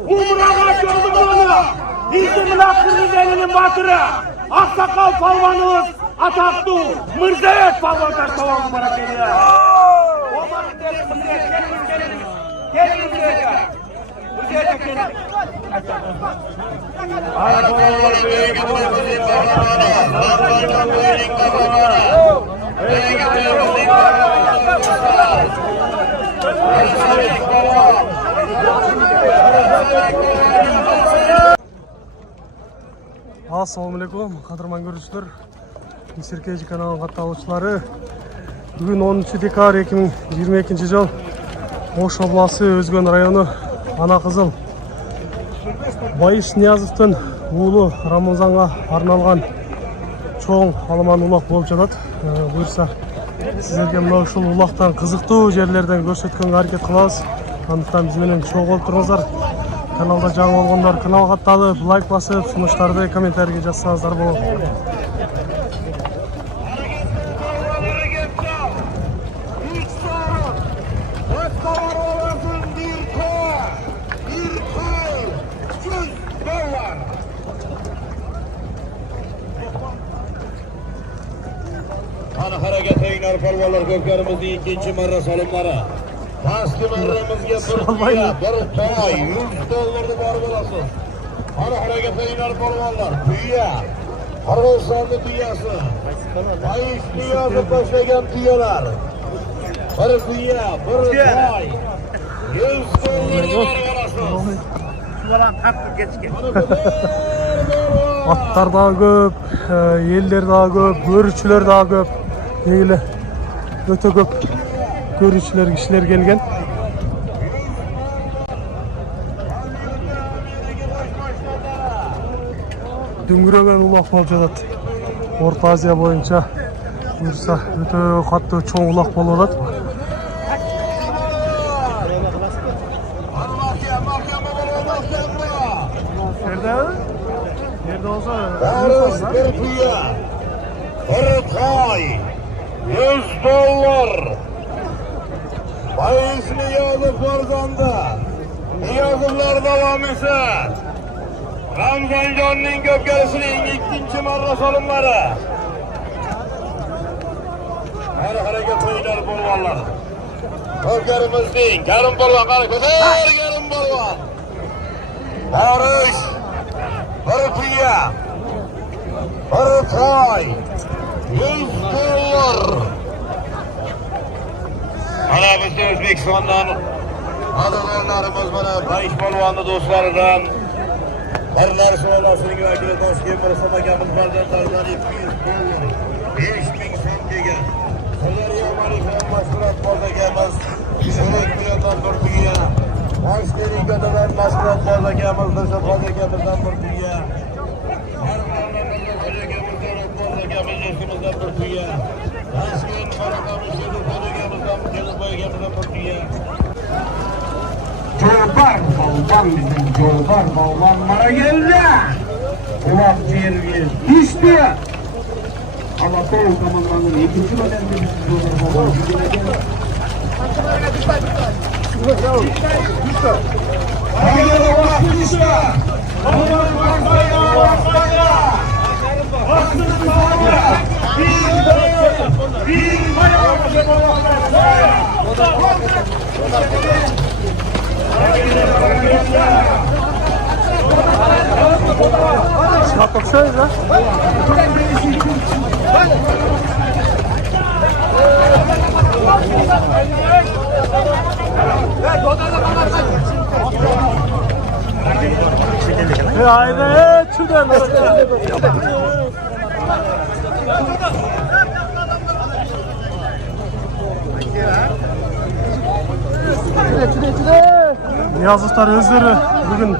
Umraga Joldumanı, bizim Nakırlı'nın batırı, Aksakal palvanımız, Ataklı, Mırzaet palvanlar tamamı bana geliyor. Gelin Mırzaet'e. Mırzaet'e gelin. Assalamualaikum, qadrman görüşler. Serkeji kanalının katılımcıları. Bugün 10 dekar 2022 yıl. Oş oblası Özgön rayonu Ana Kızıl Bayış Niyazовтың уулу Рамазанга арналган чоң аламан улак болуп жатат. Буюрса сиздерге мына ушул улактан кызыктуу жерлерден көрсөткөнгө аракет кылабыз. Андыктан биз менен чогуу болуп туруңуздар. Каналда жаңы болгондор каналга катталып, лайк басып, сунуштарды комментарийге жазсаңыздар болот. Hareket eyler palvalar göklerimizde ikinci marra salımları. Bastı marramızga bir toy, 100 dollardı var bulasın. Hareket eyler palvalar, tüye. Harvesarlı tüyesi. Ayış tüyesi başlayan tüyeler. Bir tüye, bir toy. 100 dollardı var bulasın. Atlar daha köp, yeller daha köp, görüşçüler daha köp. Neyle öte köp görüşçüler kişiler gelgen. Düngürögen ulak bolup жатат. Orta Aziya boyunca buyursa öte kattуу çoğ ulak bolup жатат. Nerede olsa bir tüye, bir toy, 100 dollar. Bayis Niyazov farzandı. Niyazovlar devam etse. Ramzan Can'ın gökgelisinin ikinci marra salımları. Her hareket oynar bolvarlar. Göklerimizden Kerim Bolvan hareket Kerim Bolvan. Barış. Bir tüye, bir toy, 100 dollar. Ana bizde Özbekistan'dan adamlarımız bana Bayış Balvanlı dostlarından Barlar Soylası'nın güvekili Toşkin Mırsamaka'mız Bardanlardan 200 dollar, 5000 sentege. Sırları Amerika'nın maşkurat bolda gelmez, Şörek Bilyon'dan bir tüye. Askeri Gadadan maşkurat bolda gelmez, Dışa Fadekemizden bir tüye. Her varlığımızda Fadekemizden bolda gelmez, Eşkimizden bir tüye. Askeri Marakamışı'nın Fadekemizden, Kelin Boyakemizden bir tüye. Jolbar balvan bizim Jolbar balvanlara geldi. Kulak ciğerimiz düştü. Alatol komandanın ikinci bölümünde bizim Jolbar balvan gücüne geldi. Hayırlı vakti düştü. Allah'ın vakfayla vakfayla. Haksız sağlığa. Bir bayağı Baksanız ha. Haydi şuradan. Niyazovlar özleri bugün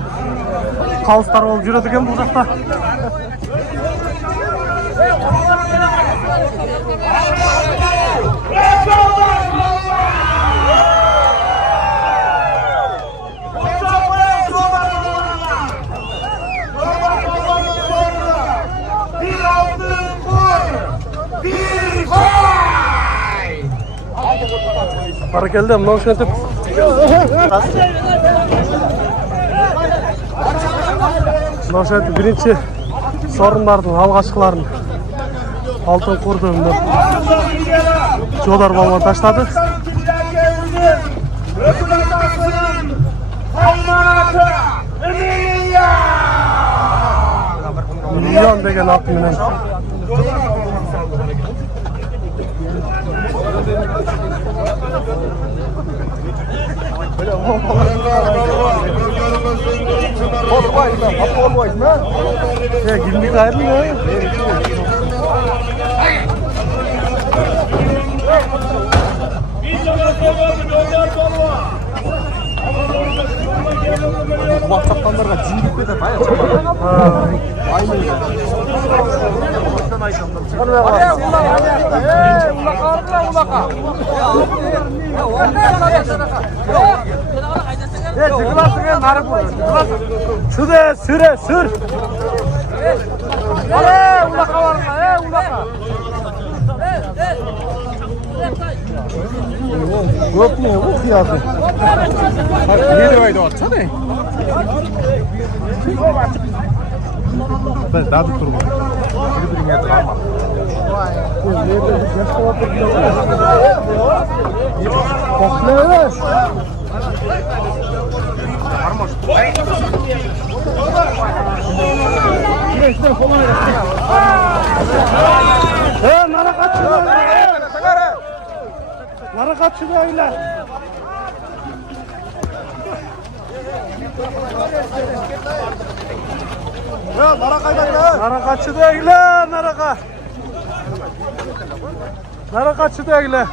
kalıstar olup жүреді екен бұл жақта. Para geldi, mınау үшін өтіп. Ошентип биринчи сорундардын алгачкыларын алтын курдумду Жолдар балбан таштады. Миллион деген аты менен Kimlik ayrı mı? WhatsApp'tanlarga cindip de bayağı aynı öyle. Süre sür. Yok mu bu kıyafet? Ne diyor o atsana? Ben daha bir turma. Bir dünya kalma. Nara kaçıyor öyle. Ya Nara kaçıyor öyle. Nara kaçıyor öyle.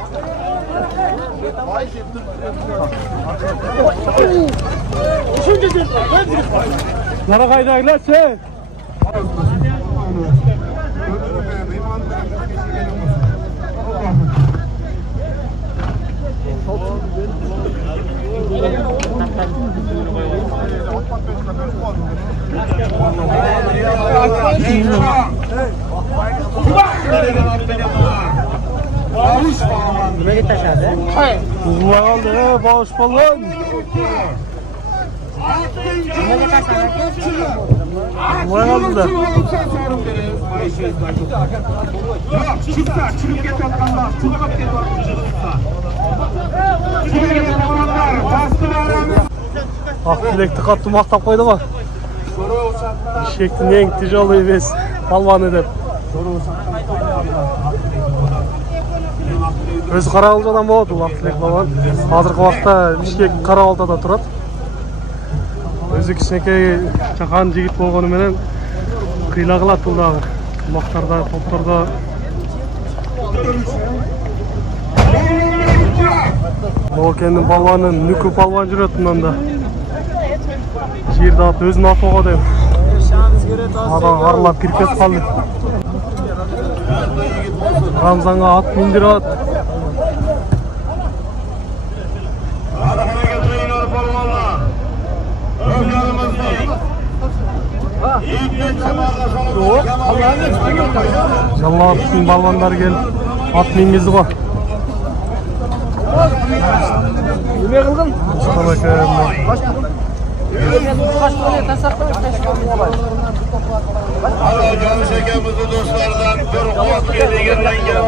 Nara kaydı öyle sen. Uzman aldı bağış falan. Uzman aldı da. Bilekti kattı maktap koydu mu? Şekli en tijolы емес балбан edip. Өзі Қарағалдыдан болады бұл Ақтілек балбан. Азыркы убакта Бишкек Қарағалдыда турат. Өзі кичинекей чакан жигит болгону менен кыйла кылат бул дагы. Мактарда, топтордо. Болкендин балбанын Нүкү балбан жүрөт мында. Жерде аты өзүнүн аты го деп. Адам аралап кирип кетип калды. Рамзанга ат миндирип атат. Жаллабовдун балбандары келип ат мингизди го. Ne kıldın? Canlı şekerimizi dostlardan bir kuvat yedigirden gelin.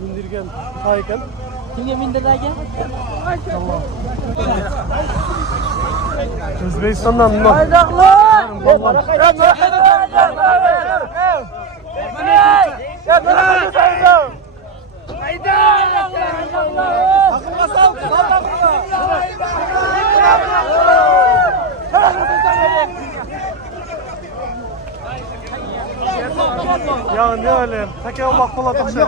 Mindirgen kayken. Kimga mindirgan? O'zbekistondan nima? Ya ne öyle? Teke olmak falan da şey.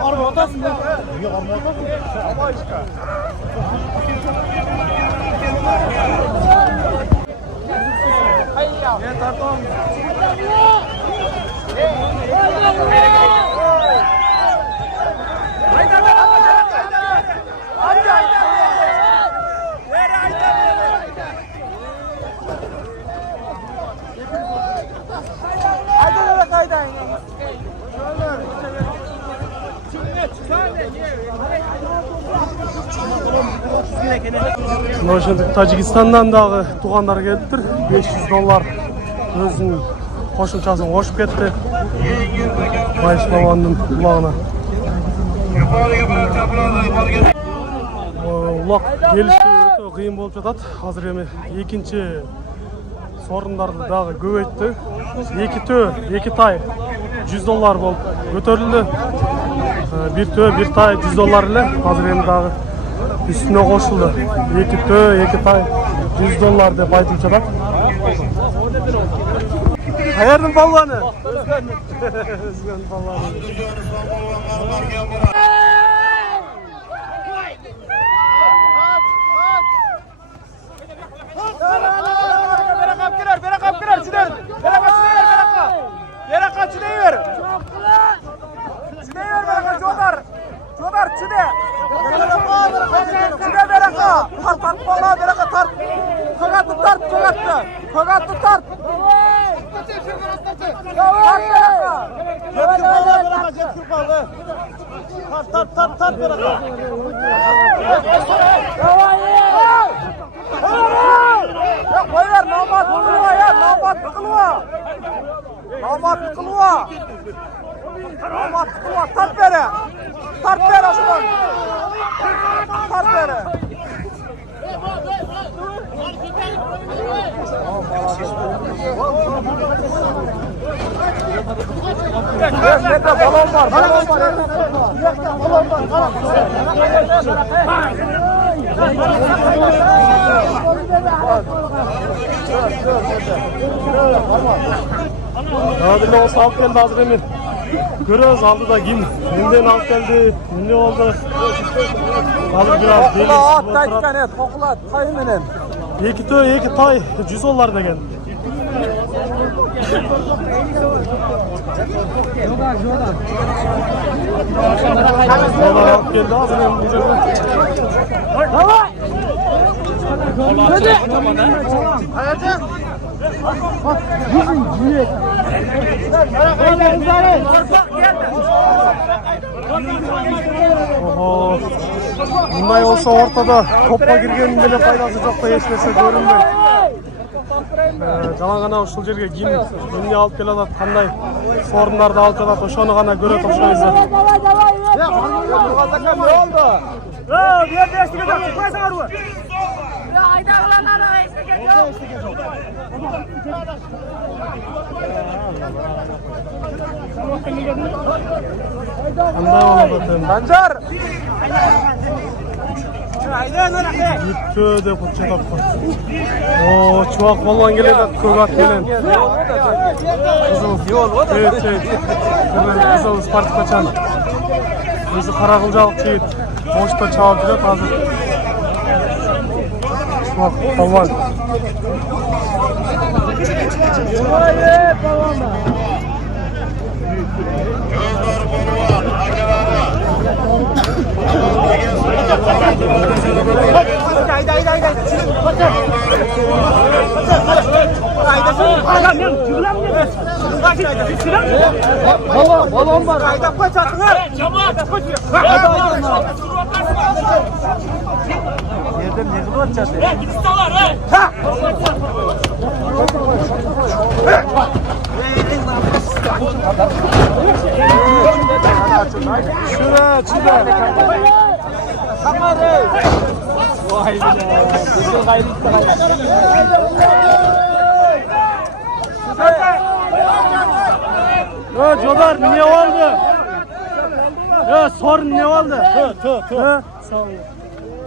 Ошентип Тажикстандан дагы туугандар келиптир. $500 өзүнүн кошумчасын кошуп кетти. Байыш балбандын улагына. Улак келиши өтө кыйын болуп жатат. Азыр эми экинчи сорундарды дагы көбөйттү. Эки тай $100 болуп көтөрүлдү. Bir tö, bir tay $100 эле. Азыр эми дагы üstüne koşuldu. İki tay $100 деп айтып жатат. Каердин балбаны? Өзгөн балбаны. Adil olsa alıp geldi hazır Emir. Görüyoruz aldı da kim? Kimden alıp geldi? Ne oldu? Alır biraz belirsiz oturat. Kokula tay menen. İki tay $100 degen. Jolar alıp geldi hazır Emir bu жерде. Oho. Bunday olsa ortada toppa girgenin bile faydası çok da hiç narsa görünmüyor. Жана гана ушул жерге ким эмне алып келе атат, кандай сорундарды алып жатат, ошону гана көрөт окшойбуз. Ne oldu? Bir yerde eşlik edecek, çıkmayasın araba. Aydağlarına eşlik ediyor. Kандай болот эми? Sancar. Бүттө деп жатат. О, чубак болгон келе жатат, көк ат менен. Evet. Кызыл спортсменчан. Өзү кара кылжалык жигит. Бошто чабып жүрөт азыр. Чубак балбан. Balon var. Ayda kaç attılar? Yerden ne kadar atacağız? Şuraya çıkar. Vay be. Güzel gayrı Ya Jodar ne oldu? Ya sorun ne oldu? Tö. Sağ ol.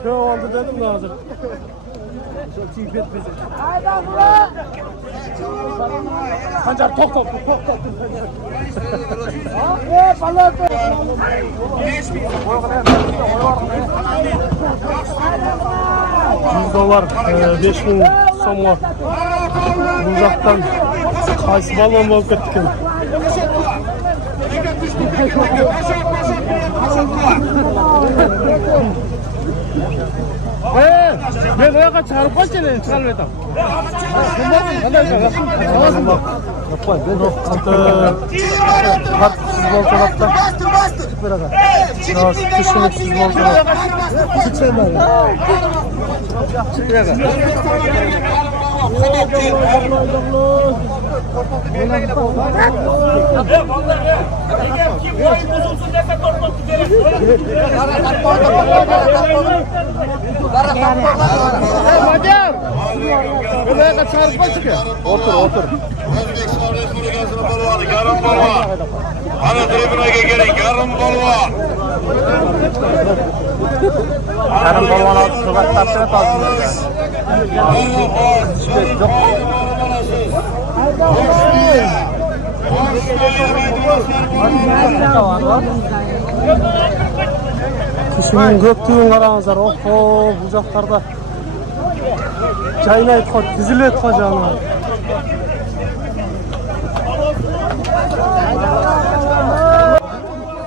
Tö oldu dedim de hazır. Sancar tok. $100, 5000 so'mga bu yoqdan qaysi balon bo'lib ketdi ekan? Men bu yoqqa chiqarib qo'ychi, chiqarib aytaman. Qanday chiqarasan? Harfsiz bo'lsa da. Bastır. Tushunibsiz bo'lsa. Otur. O'zbekiston Respublikasining polvoni Karim polvon. Ana tribunaga keling, Karim polvon. Karim polvon olib suhbat topshirib Kışının göktüğün karanızlar. Oh bu uzaklarda caynayıp koy, dizilet kocanlar.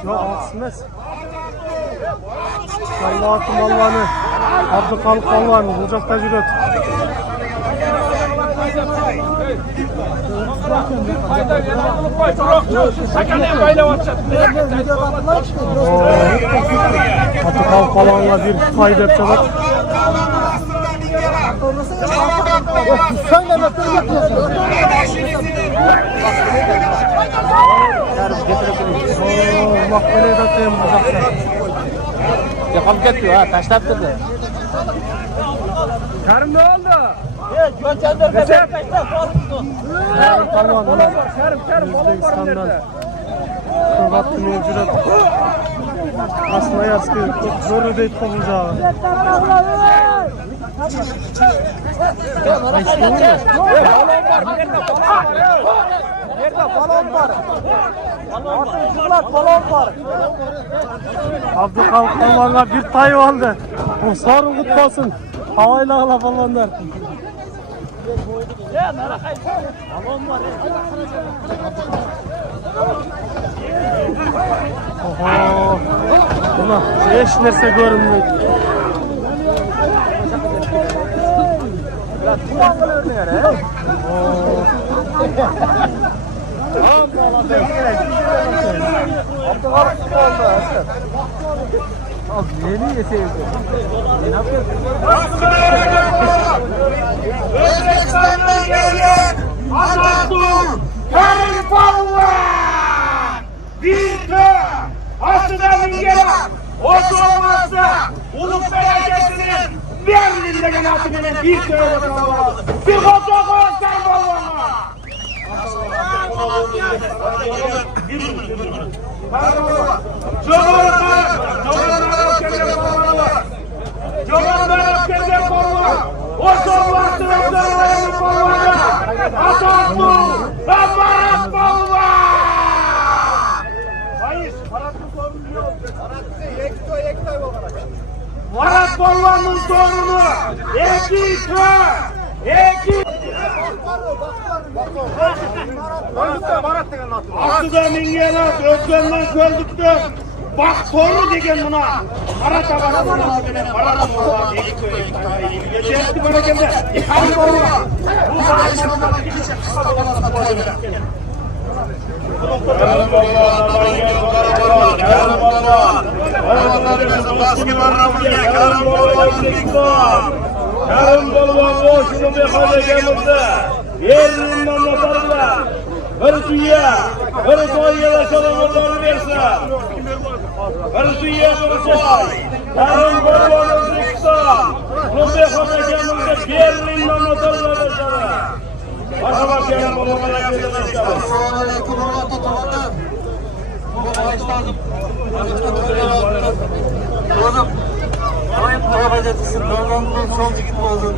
Yok aksımız. Allah'ım Allah'ını Abdülkalık Allah'ını bucakta jüret. Abdülkalık Allah'ınla bir fayda yapacak. Allah böyle de atayım bucakta. Yapalım getiriyor ha, taşlap durdu. Karim ne oldu? Karim kalmadı lan. Özbekistan'dan Kırbattı mevcudat. Aslında yazkı zor ödeyip kovulacağı. Abdülkalık balonlar bir tay oldu. O sorun kutlasın. Havayla ala balonlar. Oho. Buna hiç nerse görünmüyor. Yeni yeseydi. Ne yapıyorsun? Özbekistan'dan gelen Atatürk Karim polvon. Bir Aslı'dan gelen Osmanlı'sı Ulus Belediyesi'nin Berlin'de yönetiminin bir polvonu. Bir fotoğraf Karim polvonu. Varat polvonun torunu Aslı'da mingelat, Özgen'den köldükte bak torunu degen buna. Marat abarasına bile Marat polvon geçerli bana geldi. Karim polvon. Bu bağışlarına gidecek kısa dolarına koydu. Karim polvon, Karim polvon. Polvonlarımızın baskı barramızda Karim polvon Özbekistan. Karim polvon boşunu behalegimizde yerinden notarlar. Bir dünya, bir soyya çalımlarını versin. Bir dünya, bir soy. Karim polvon Özbekistan. Bu behalegimizde yerinden notarlar versin. Merhaba Karim polvon'a geldiler. Assalamualaikum warahmatullahi wabarakatuh. Bu bağışladım. Oğlum, ayıp arabacısın. Programdan sol git oğlum.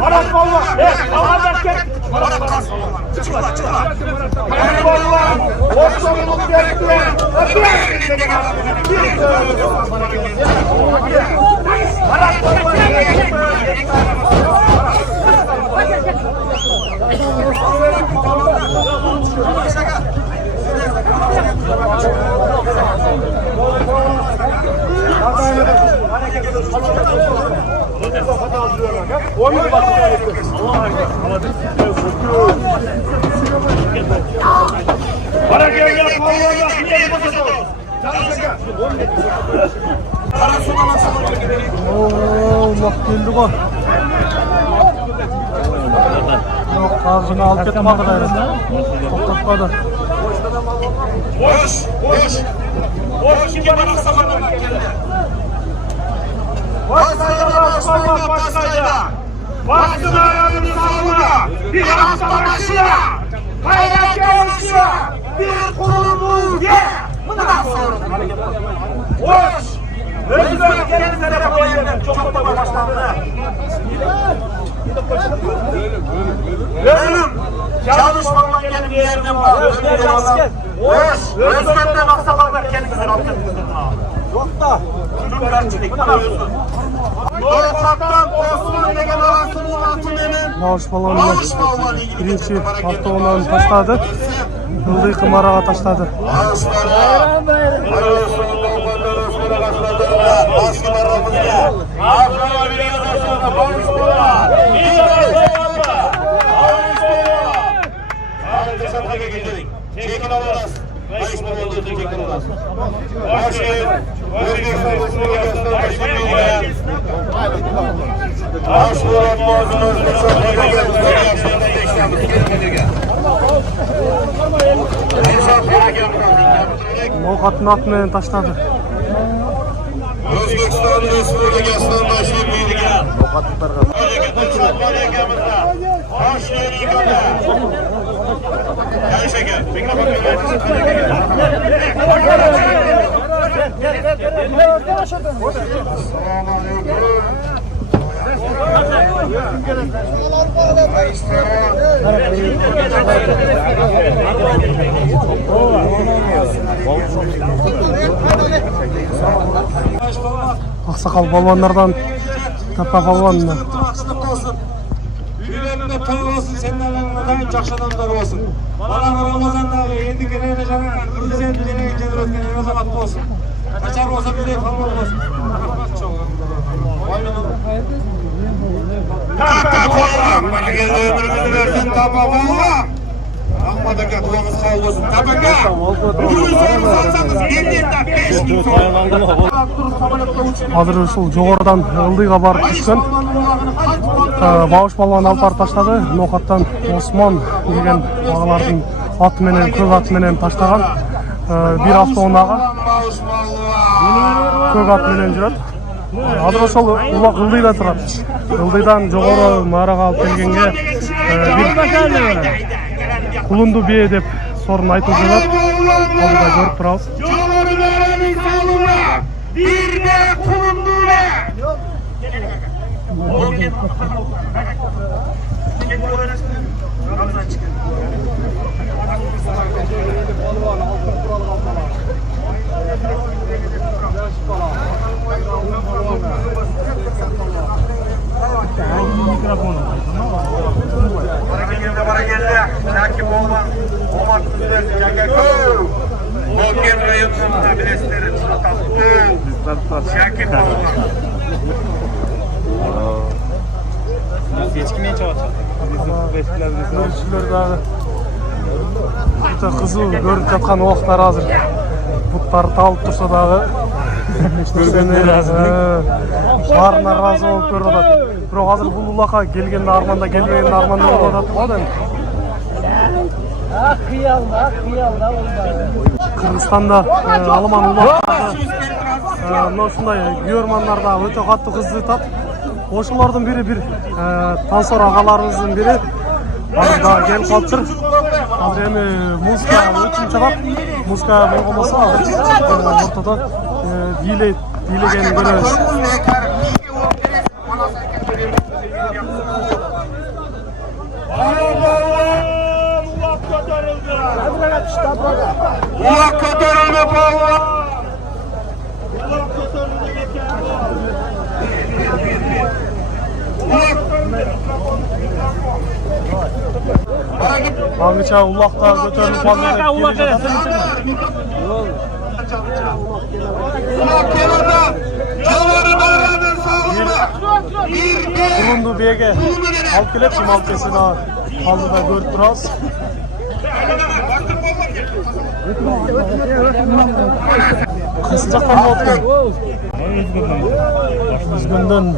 Marat polvon, Allah'a gel. Çıkma. Karim polvon, Osmanlı'nın geldi. Marat polvon. Bak geldi bu. Yok ağzını alıp ketmedi gayrı. Toplatmadı. Boş. Kim bana samandan geldi? Başkayda. Baktın ayağını sağına. Bir hafta başına. Hayrat yarışına. Bir kolumuz ye. Bundan sonra. Boş. Özgür kendinize de bu yerden çok da başlandı. Benim çalışmamla gelip bir yerden var. Boş. Özgür'den aksakallar kendinize rahatladınız. Yok da. Cumhurbaşçılık tanıyorsun. Doğuşaktan Osman Egen arasının altının Bağış balonu birinci hafta onların taşladı. Yıldığı kımarağa taşladı. Çekin alırız. Bayış balonu çekin alırız. Başlayın. Özbekistan Respublikası'ndan başlayın. Aşkılar muazın Özbekistan Nokatın atmayan taşladı. Özbekistan Respublikası'ndan başlayın. Gel şeker. Mikrofonu Aksakal balvanlardan Tepe balvanından. Yüreğimde tav olsun, senin alanına da çakşan adamlar olsun. Bana Ramazan'da yedik gelene canına, kırdızen düzene geçen özgün Ramazan atlı olsun. Kaçar olsa bir de falan olmasın. Tapa koyalım. Bana geldi ömrümüzü versin tapa koyalım. Amma da kulağımız kavga olsun. Tapaka. Bugün sorumuz alsanız 50'den 5.000 soru. Hazır ушул жогорудон ылдыйга барып түшкөн Bağış балуан алып барып таштады. Нокаттан Осмон деген агалардын аты менен көк аты менен таштаган. Bir hafta onага көк ат менен жүрөт. Азыр ошол улак ылдыйда турат. Ылдыйдан жогору маарага алып келгенге бир кулунду бие деп сорун айтылып жатат. Аны да көрүп турабыз. Bir de kulundu be. Bana geldi. Takip olma. Olmak üzere. Volken rayonunun adresleri Şakir olma. Seçkin ne çavaş? Көрүүчүлөр дагы өтө кызуу көрүп жаткан убактар азыр. Буттары табылып турса дагы баарына ыраазы болуп көрүп атат. Бирок азыр бул улакка келгенде арманда, келбегенде арманда болуп атат го эми. Кыргызстанда аламан улактарды мына ушундай күйөрмандар да өтө катуу кыздыртат. Ошолордун бири бир тансор агаларыбыздын бири азыр да келип калыптыр. Азыр эми музыка өчүн чыгат. Музыка болгонбосо ортодо бийлегенин көрөбүз. Ulak kotorulma balvan. Аңыча улакта көтөрүлүп Ulak keladi. Bulunduğu BG alıp gelip şimdi alıp gelsin daha fazla da görüp durarız. Kısacaktan mı oldu? Üzgünden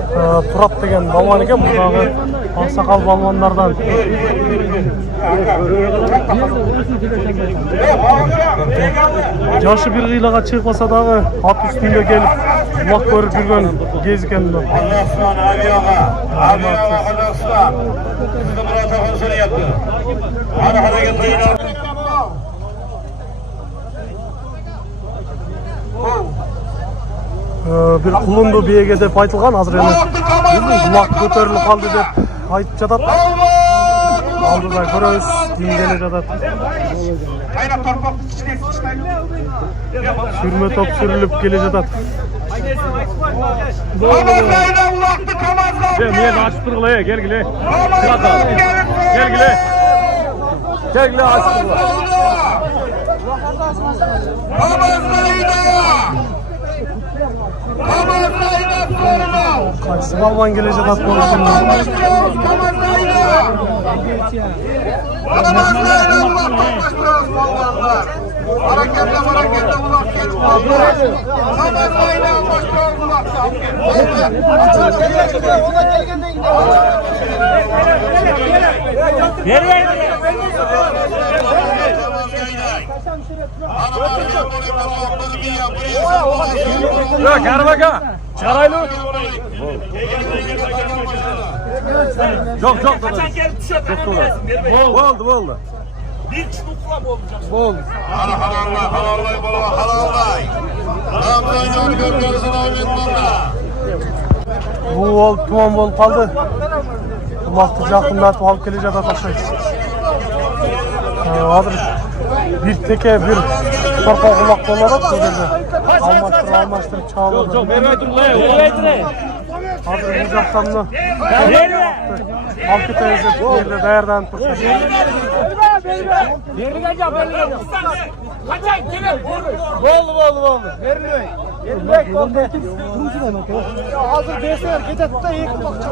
Turat degen balvan eken buradagı aksakal balvanlardan. Yaşı bir kıylağa çıkmasa dağı at üstünde gelip ulak görüp yürgen gez eken. Allah subhanahu abi ağa. Abi ağa Kazakistan. Kızdı Murat Akın seni yaptı. Hadi hareketleyin abi. Bir kulundu bir ege dep aytılgan azır ene ulak көтөрүлүп kaldı dep aytып жатат. Алдыда көрөбүз ким келе жатат. Sürme top sürülüp gele жатат. Niye açıp durgula ya gel gile. Gel gile. Gel gile açıp durgula. Kaysı balvan gele жатат konuşunda. Harekette ulak geçip aldılar. Ramazan'la başlıyor ulak. Yok Karbaka. Çıkaraylı. Çok çok. Kaçan gelip düşüyor. Oldu. Bir çubukla oldu. Halallay bala halallay. Ramazan'la görgörüsün Ahmet Balla. Bu ol tuman bolup kaldı. Ulakты жақындатып алып келе жатат окшойт. Азыр bir teke bir torpaq ulak болот bu жерде. Алмаштырып чабылып. Çok bermey durgula. Hazır bu жактан алып кетебиз деп бу жерде даярданып турушат. Болду. Берилбей болду. Hazır берсеңер кетет да эки бакча.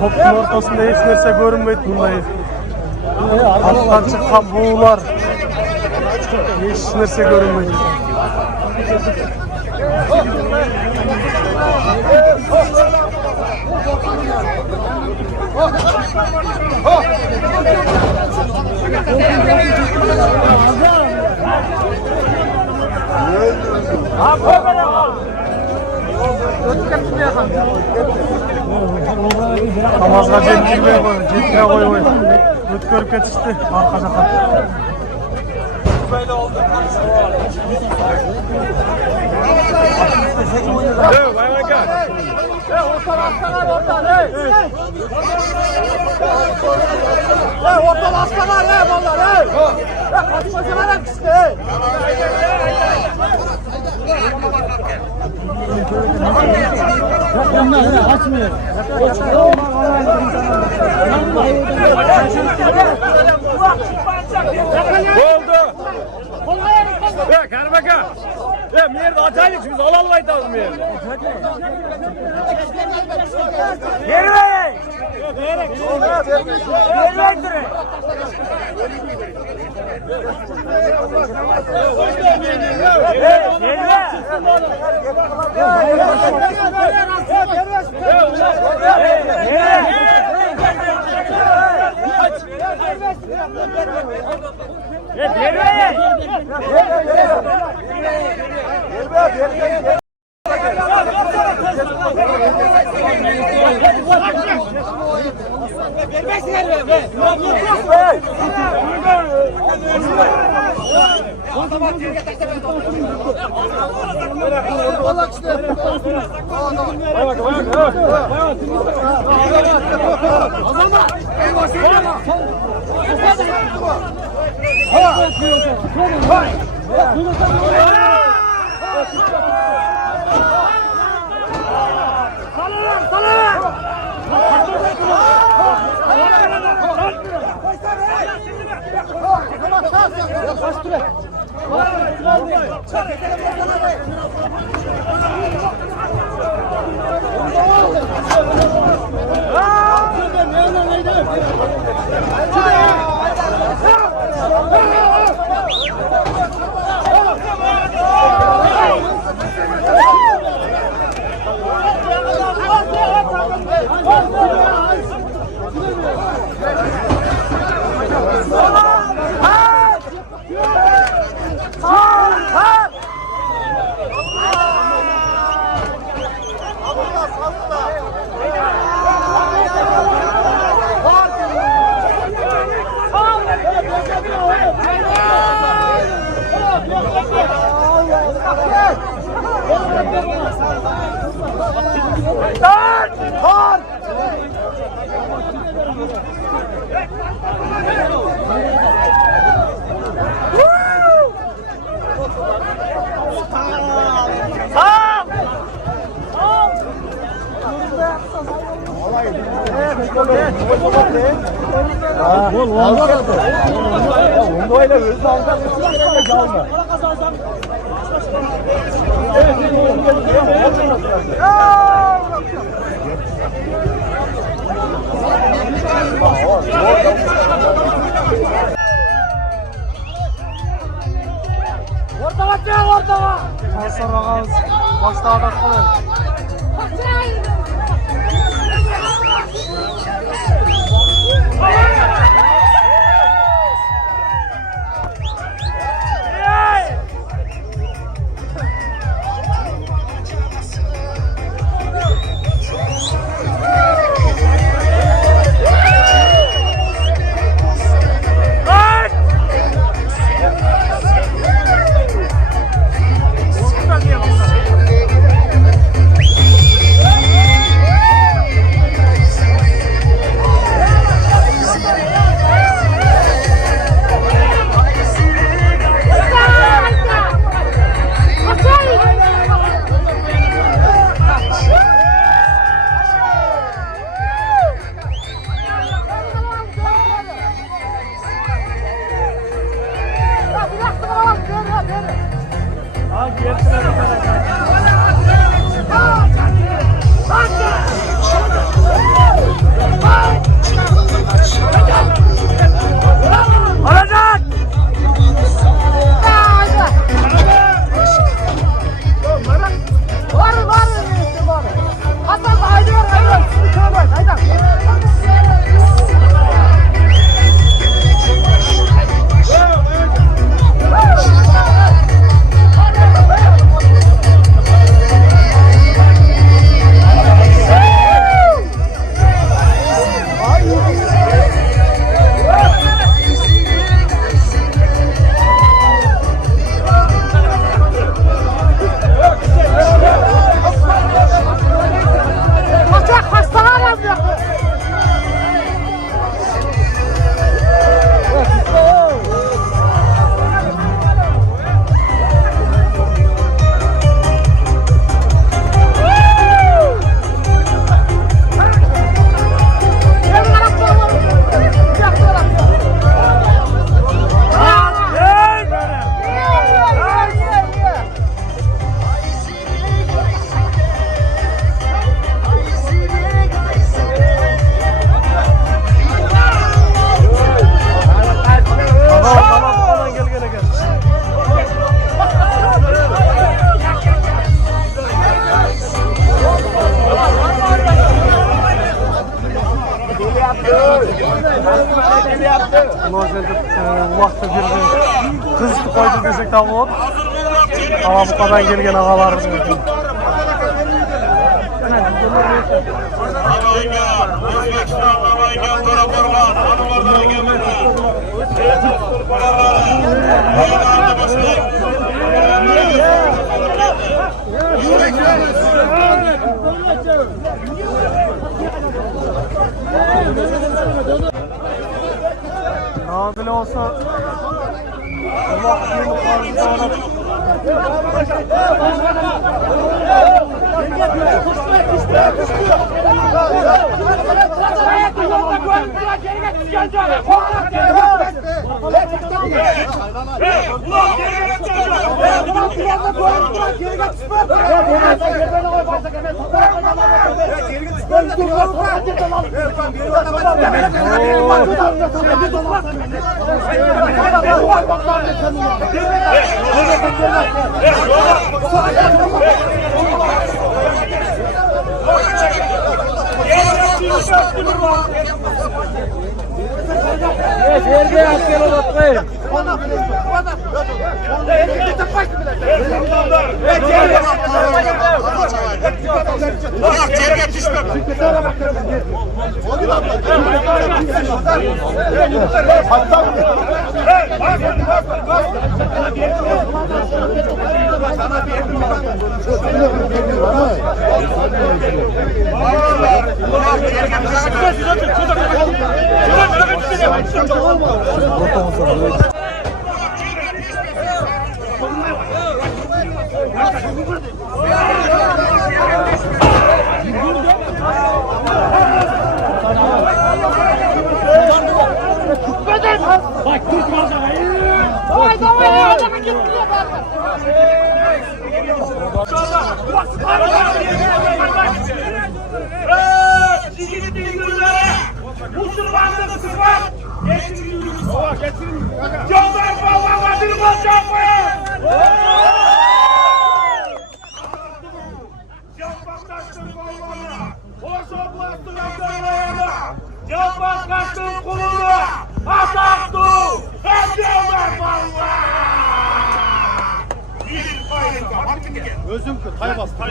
Topun ortasında hiç nerse görünmeydi bunday. Alttan çıkan buğular hiç nerse görünmeydi. Namazga жеткирбей кой, жеткире койбой. Өткөрүп кетишти арка жака. Açmıyor. Oldu. Ya Karbaka. Ya bir yerde ataylık biz alallaydı lazım bir yerde. Geri ver. Ulaştı bir kızıştı koydu desek de olur. Alabukadan gelgen ağalarımız. Daha bile olsa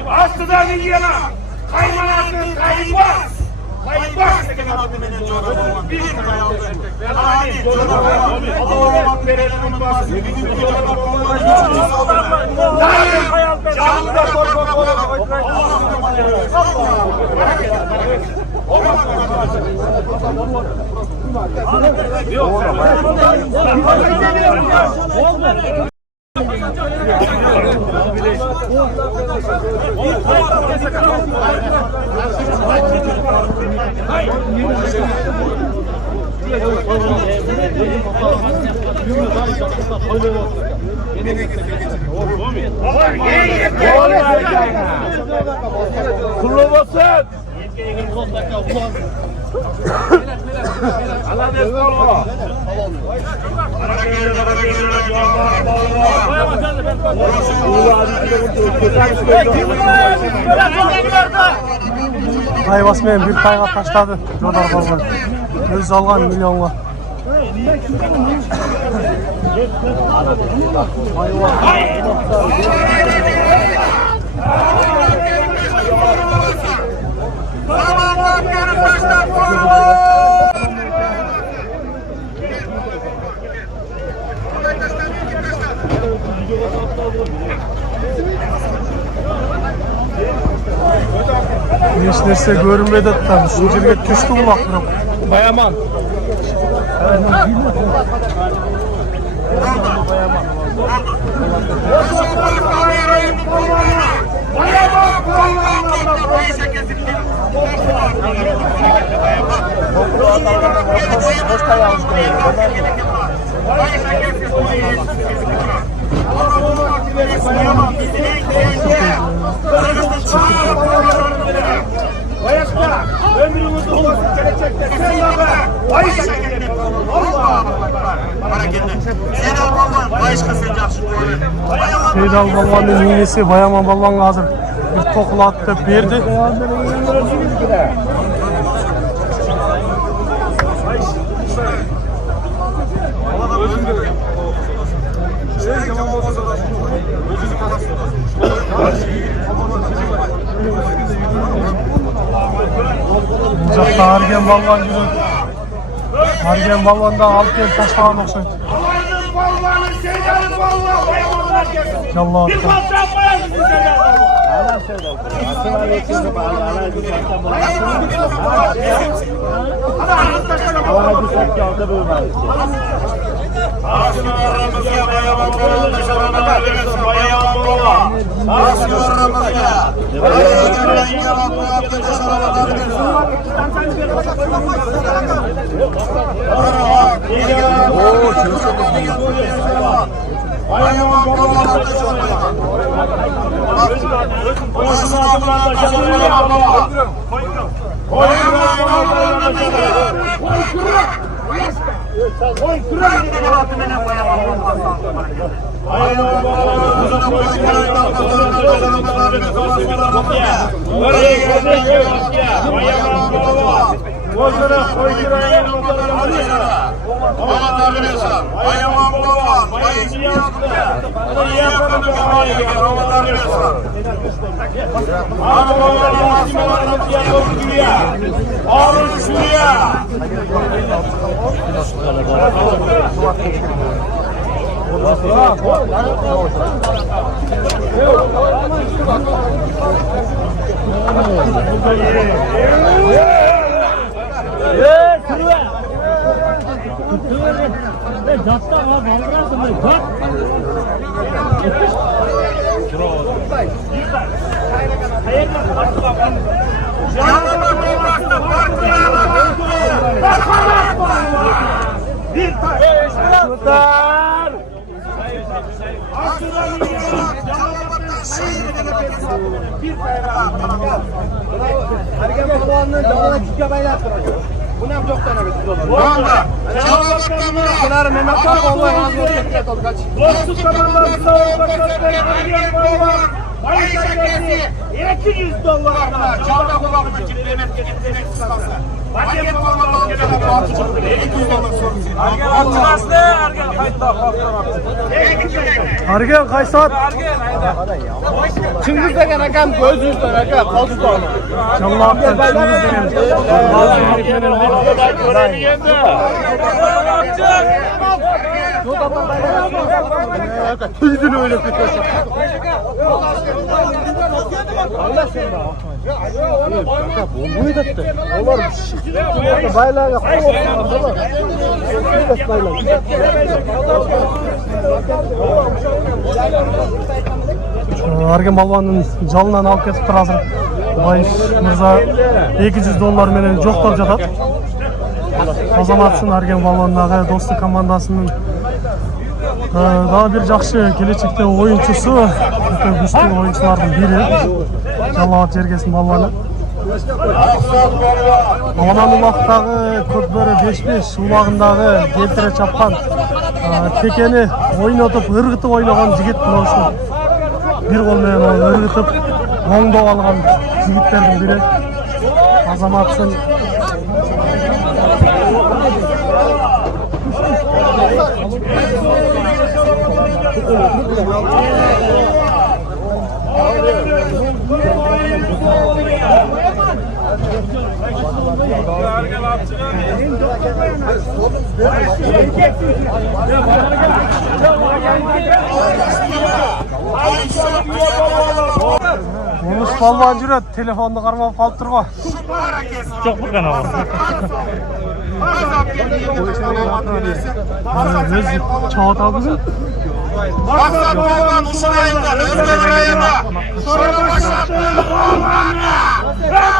Aslıdan yana kaymanatın kaybaz. Kaybaz. Bir kullanmasın. Allah destek olma. Tay basmayan bir tayga taşladı Jodar Balvan. Öz algan milyonga. Hiç nerse görünmedi tam. Şu yerge düştü kulaklarım. Bayaman. Seydal Balvan'ın iğnesi Bayaman Balvan hazır bir tokla attı verdi. Uzakta Argen Balvan gibi. Argen Balvan'da altın taşlanan olsaydı. Yallah attı. Aslılarımızga bayaman bolan dışarıdan verirsin, bayaman bolan. Aslılarımızga bayaman yaratmayıp dışarıdan verirsin. Bayaman bolan dışarıdan. Argen kaç saat? Çıngiz degen akam göz yüzden akam kaldı da onu. Allah'tan Çıngiz degen. Tüydünü öyle tutuyorsun. Allah sen de. Bunu da tut. Olur mu? Baylarla Argen balvanın жалынан алып кетип тур азыр. Байыш мырза $200 менен жоктоп жатат. Азаматсын Арген балвандагы достук командасынын daha bir жакшы келечекте оюнчусу, өтө күчтүү оюнчулардын бири. Жалал Жергесин балваны. Аламан улактагы көпбөрү 5-5 улагындагы келтире чапкан текени ойнотуп, ыргытып ойногон жигит ошо. Bir kol menен ыргытып, оңдоп алган жигиттердин бири. Азаматсын Mumus balvan жүрөт, телефонду кармап калып турго. Жок бу канал. Өз чоот албызын. Maksat balvan uşarayında, özgür ayında. Şöyle başlat balvanı.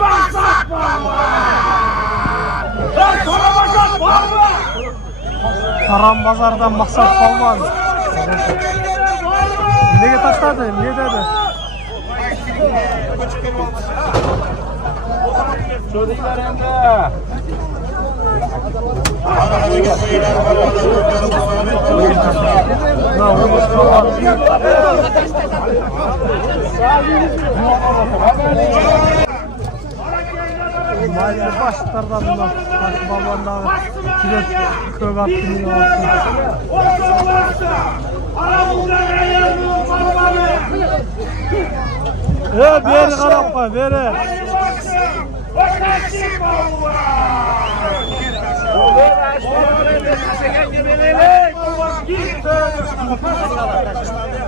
Maksat balvan. Şöyle başlat balvan. Karan bazardan maksat balvan. Nege taşladı? Ne dedi? Çocuklar emre. Maylı başlardan da balvandağı kiret kök attığını beri karapma, beri.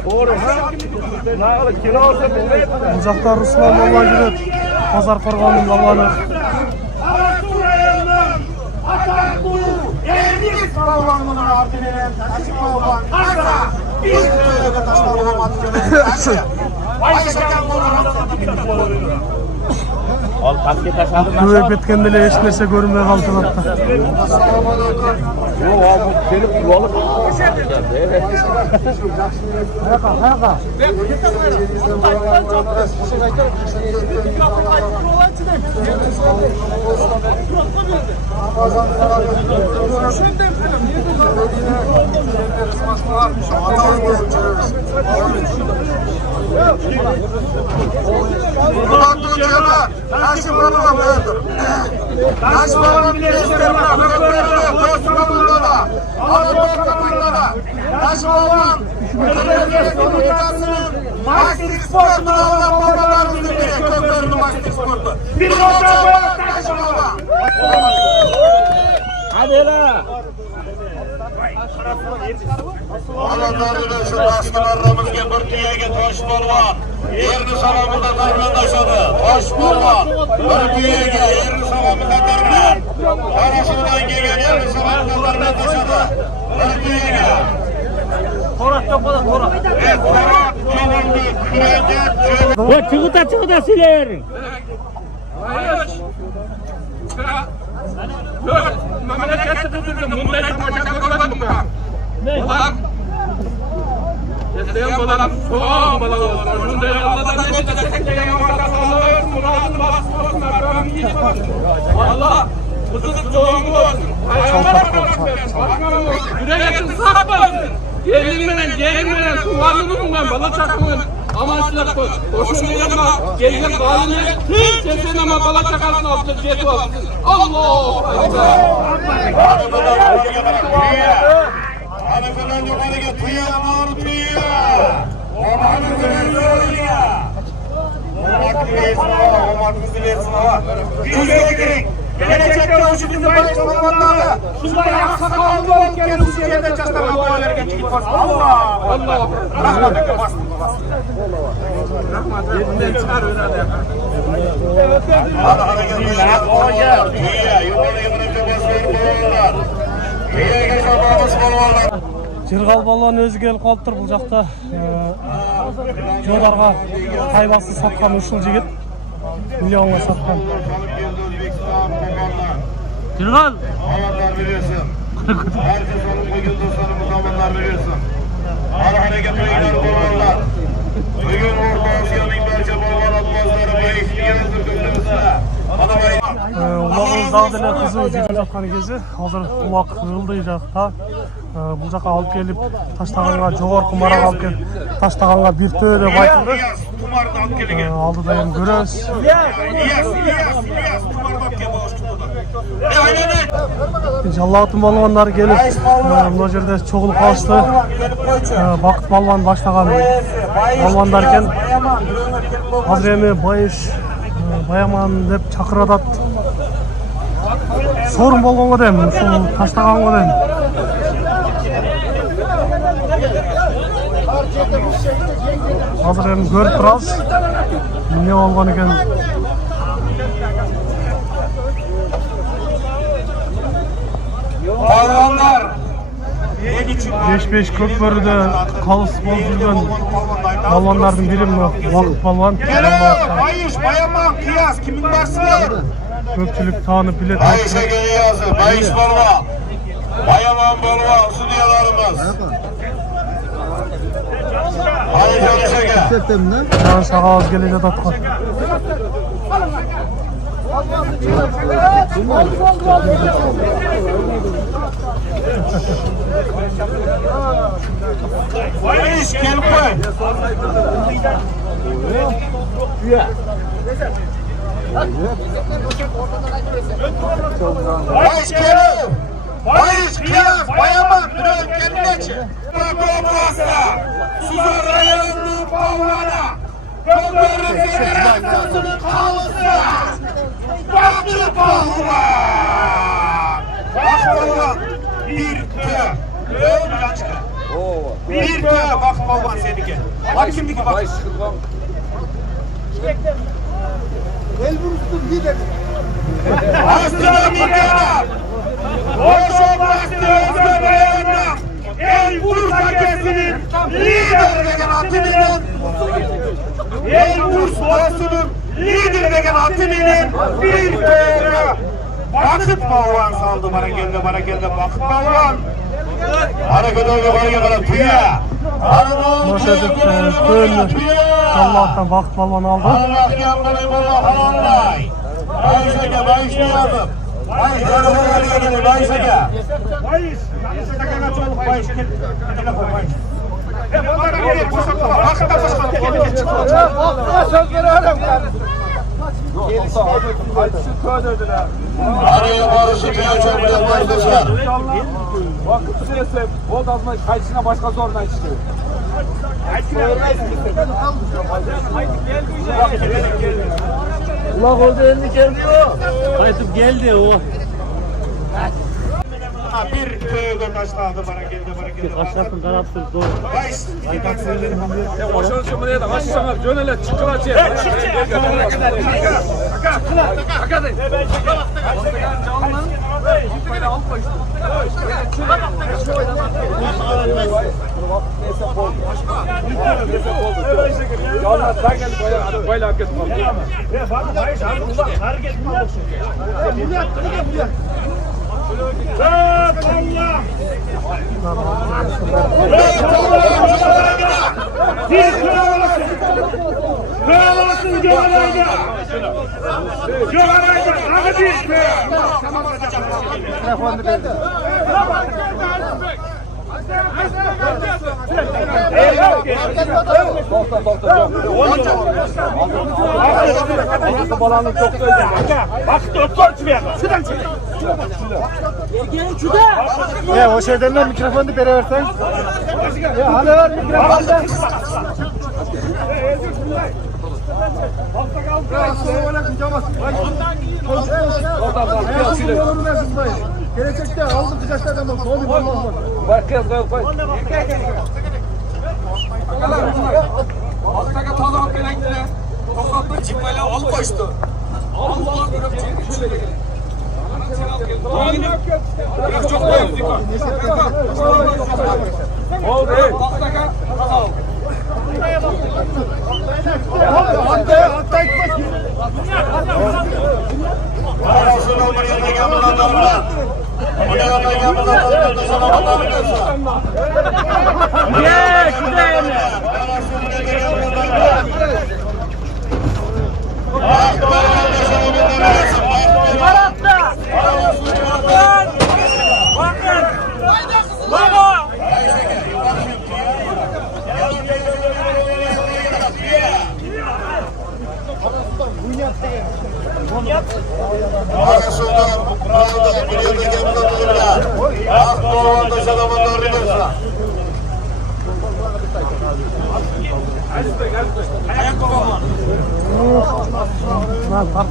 Bu жақта Руслан балуан жүреді. Пазар қорғанының балуаны. Көбейіп кеткенде эле эч нерсе көрүнбөй калды атта. Наши балуан öldür. Наши балуan bilesizlerine köklerine dostlarına Anadolu'da Наши балуan Türkiye'nin mastik sportunu alan babalarımızın biri köklerinin mastik sportu. Bir oturma Našи балуan. Hadi la. Alanlar birleşip aslanlarımızga bir tuyaga tosh polvon. Yerni salomida darmandashadi. Tosh polvon bir tuyaga yerni salomida darmand. Qarashidan kelgan yerni salomida darmandashadi. Bir tuyaga. To'rat to'qola to'rat. To'rat to'g'ildi. Kurayga Voy chig'ita sizlar. Mamlakatda tuzilgan bunday tomosha ko'rmadim ben. Ulan Jestem bolam soğuk bolam. Şunday Allah'tan destekleyen varsa olur. Muradını basmasın. Rabbim iyi bakın. Allah kızın soğuğu olsun. Yüreğin sağ olsun. Gelinmeden, suvarlılığından, bala çakmın. Amaçlar koy. Boşuna yapma. Gelin bağını. Hiç sesin ama bala çakarsın altı ceti olsun. Allah! Anasının yukarıya tuya, doğru tuya. Omanın yukarıya. Omanın versin hava. Yüzeye girin. Gelecekte o şimdi baş olmanları. Şunda yaksaka oldu olup gelin bu yerden çaştırma bu yerlerine çıkıp basın. Allah! Allah! Rahmet'e basın. Rahmet'e bundan çıkar öyle de. Hadi hareket edin. Tuya, yukarıya bırakıp basmayın bollar. Tuya geçer babamız bollar. Жырғал балуан өзі келіп қалып тұр. Бұл жақта жодарға тайбасы сатқан ушыл жігіт миллионға сатқан. Jırgal. Alanlar biliyorsun. Herkes onun bugün dostlarımız alanlar biliyorsun. Hala hareket oyunları bollarlar. Bugün Orta Asya'nın barcha bollar atmazları bu eşliğinizdir günümüzde. Улағымыз дағды эле кызуу жүрүп жаткан кези азыр улак ылдый жакта. Бул жака алып келип таштаганга жогорку марак алып келип таштаганга бир төө деп айтылды. Алдыда эми көрөбүз. Жаллаатын балуандары келип мына жерде чогулуп калышты. Бакыт балуан баштаган балуандар экен. Азыр эми Баяман деп чакырып атат. Сорун болгонго дейм, ушул таштаганго дейм. Азыр эми көрүп турабыз. Эмне болгон экен? 5-5 көкбөрүдө калыс болуп жүргөн балуандардын бири Бакыт балуан. Bayış, Bayaman, Kıyas, kimin varsın? Көпчүлүк таанып билет. Bayış'a geliyoruz. Bayış balva. Bayaman balva. Sudiyalarımız. Hadi görüşege. Жан шагабыз келе жатат го. Bayış gel koy. Bayış gel. Bayış Kıyas, Bayaman, biraz kendine çek. Toprasta, Suzan Rayon'un balvana. Köklerin federasyonunun kalısı. Bakıt balvan. Bak balvan. Bir tö. Öyle çıkar. Bak şimdiki bak. Aslanım İlhan'a. Boşu bastı Özgür Bayan'la. El Burs Hakesi'nin lider degen Atimi'nin. El Burs Boğazı'nın lider degen Atimi'nin bir köyüne. Vakıt Balvan saldı bana geldi Vakıt Balvan. Hareket oldu bana tüya. Başladık köyünü Allah'tan Vakıt Balvan aldı. Allah yanlarım Allah halalay. Bayşeke bayşlayalım. Bayşeke. Bayış. Bayış. Araya barışı bir açamaya başlasar. Vakıf süresi o da kaçına başka zoruna çıkıyor. Ulan orada elini geldi o. Kayıtıp geldi o. Bir köyde taşlandı bana geldi. Aşağısın kanatsız doğru. Bayış. Boşan şömine de aşağı dönele çıkılacak. Kralısın Göğalay'da. Hadi bir köy. Bak doktor çıkıyor. Şuradan çık. Ya o şeyden mikrofonu beri versen. Ya hadi ver mikrofonu da. Gelecekte aldım kıcaçlardan bak. Bak kız bak. Alttaki talan belengine tokatlı çıkmayla al koştu. Allah şöyle. Çok bayıldık. Oldu. Arasını oraya gelmeden adamlar. Oraya gelmeden adamlar da sana bakamıyorsun. Ye, şuraya mı? Baratta! Bakın! Baba! Arasından Kur'an'da bir yerde gelmeden Akdoğan da sana bakamıyorsun.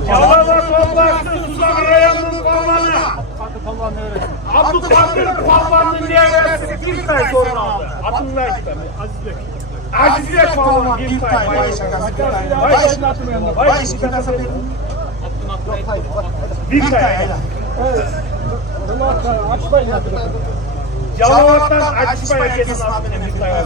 Yalava toplaksın Suzan Rayan'ın kollarını. Abdülkadir Palvan'ın değerlisi bir tay sorunu aldı. Atınlar işte. Aziz Bek Palvan bir tay. Bir tay. Yalavat'tan Açbaya kesin abinin bir tay var.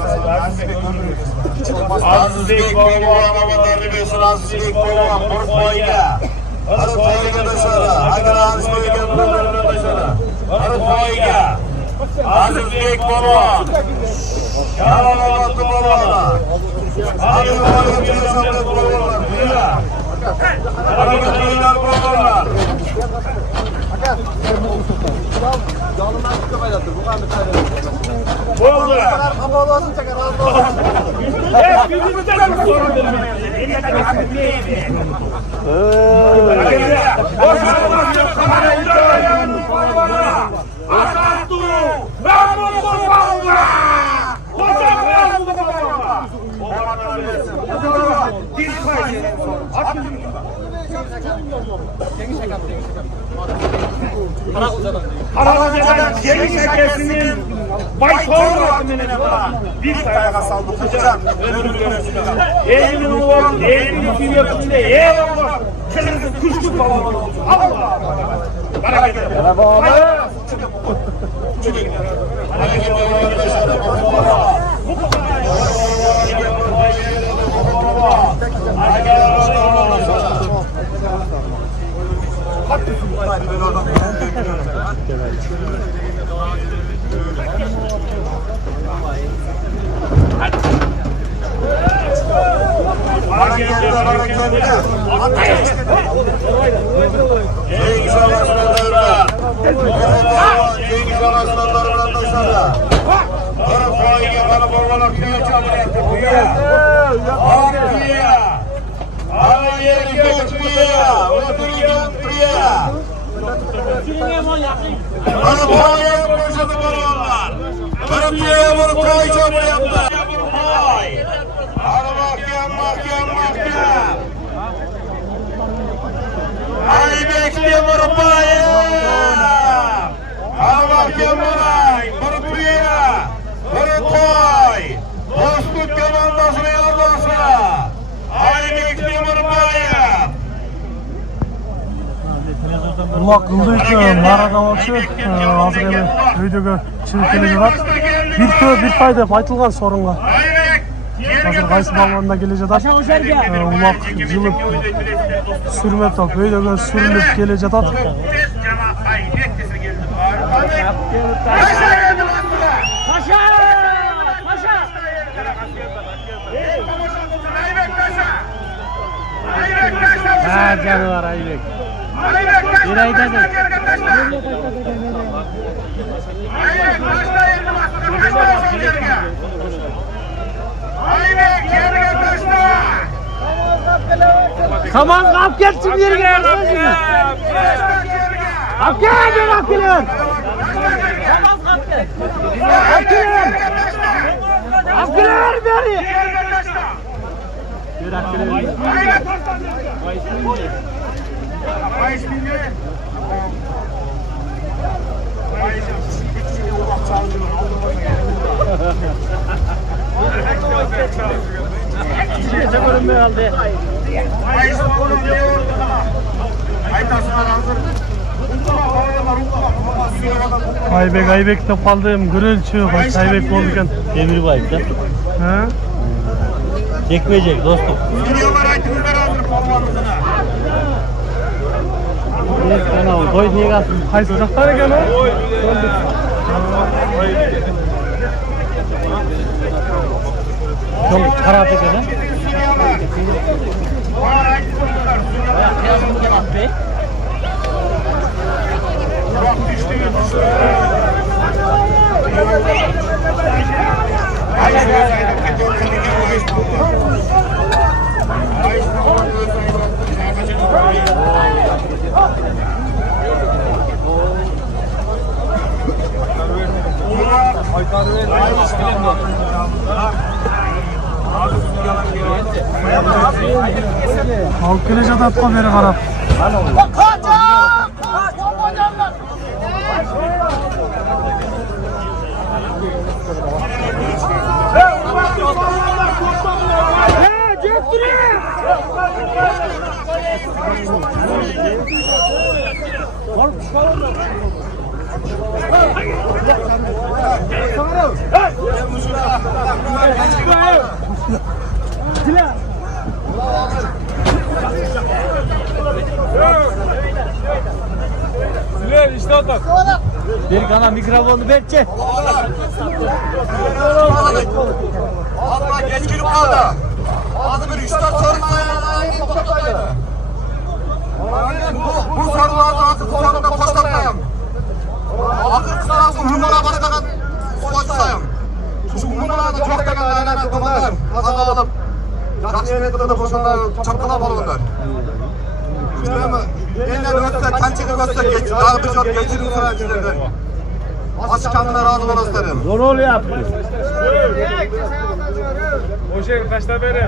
Aziz Bek Bolvan'ın biliyorsun Aziz Bek Bolvan Burkoy'da. Burkoy'da da sana. Hakan Aziz Bek Bolvan'ın da sana. Burkoy'da. Aziz Bek Bolvan. Yalavat'ı Bolvan'a. Aziz Bek biliyorsun Bolvan'lar. Duyla. Hareketliler Bolvan'lar. Oldu. Evet, birbirimizden bir sorun Karagöz'den Cengiz Şekersi'nin başkoğlu rahmetine bir sayaka saldı hocam. Eğilimin oğlum, eğilimin filiyatında yer olmaz. Kendinizi kuşku falan olsun. Allah! Hareket edin. Merhaba abi. Cengiz Alaslanlarından dışarı. Para faile kalıp olana kıya çabuk kıya. Kıya. Ağaya geçmiyor. Oturuyor kıya. Para faile konuşadı baralar. Para kıya bunu koy çabuk yaptı. Hadi mahkem. Ay bekliyor Murpaya. Mahkem olay. Murpaya. Murpay. Bozkurt komandasını yazarsa. Ay bekliyor Murpaya. Ulak kıldık mağaradan olsa hazır evi öydегі çıkıp келе жатат. Bir pay деп айтылған сорунга. Hazır qayсы балуанда келе жатат. Улак жылып сүрме топ өйдөгө сүрүлүп келе жатат. Canı var Aybek. Bir ayda değil. Kaman kap gelsin yerine. Kap gel diyor kap geliyor. Kap geliyor. Kap geliyor beni. Aybek деп калдым. Көрөлчү Aybek болду экен. Demir bayıkta. Ha? Çekmeyecek dostum. Koy niye kalsın? Kayсы жактан экен о? Çok taraf eкен ha? Алып келе жатат го бери карап. İşte otur. Bir kana mikrofonu verçe. Allah geç girip kaldı. Ağzı bir 3-4 sorunla toplaydı. Bu sorularda akıl sorunla koşturmayın. Akıl kısarası numara başlayan koşturmayın. Şu numaralarda çok degen aynen komandan. Kazan alıp. Жақсы метрді қошандар чапқылап алыңдар. Елдер өтсе, қаншығы өтсе, дағы бір жол geçirin сұрайын сіздерден. Açık kanına razı olasınız. Zor oluyor yaptı. O şey taşla beri.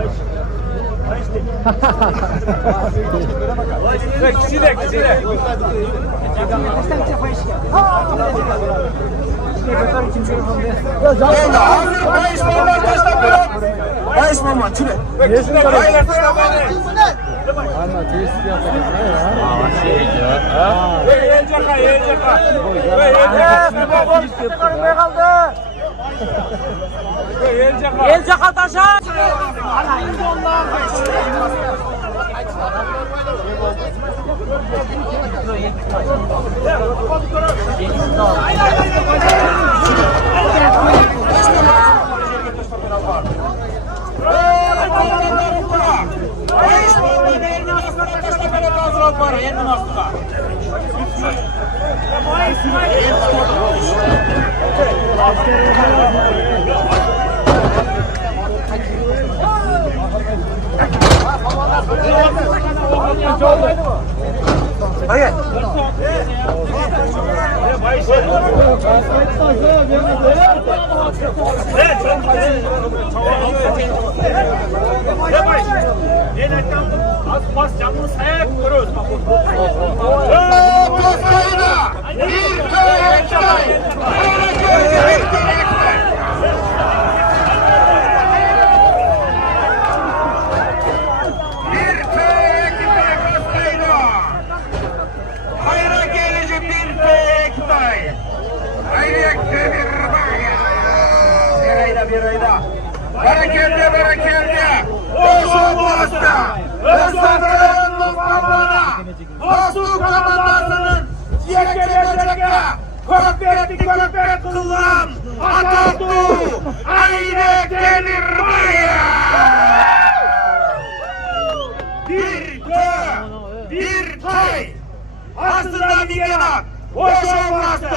Aslında bir yanak, hoş olmazdı.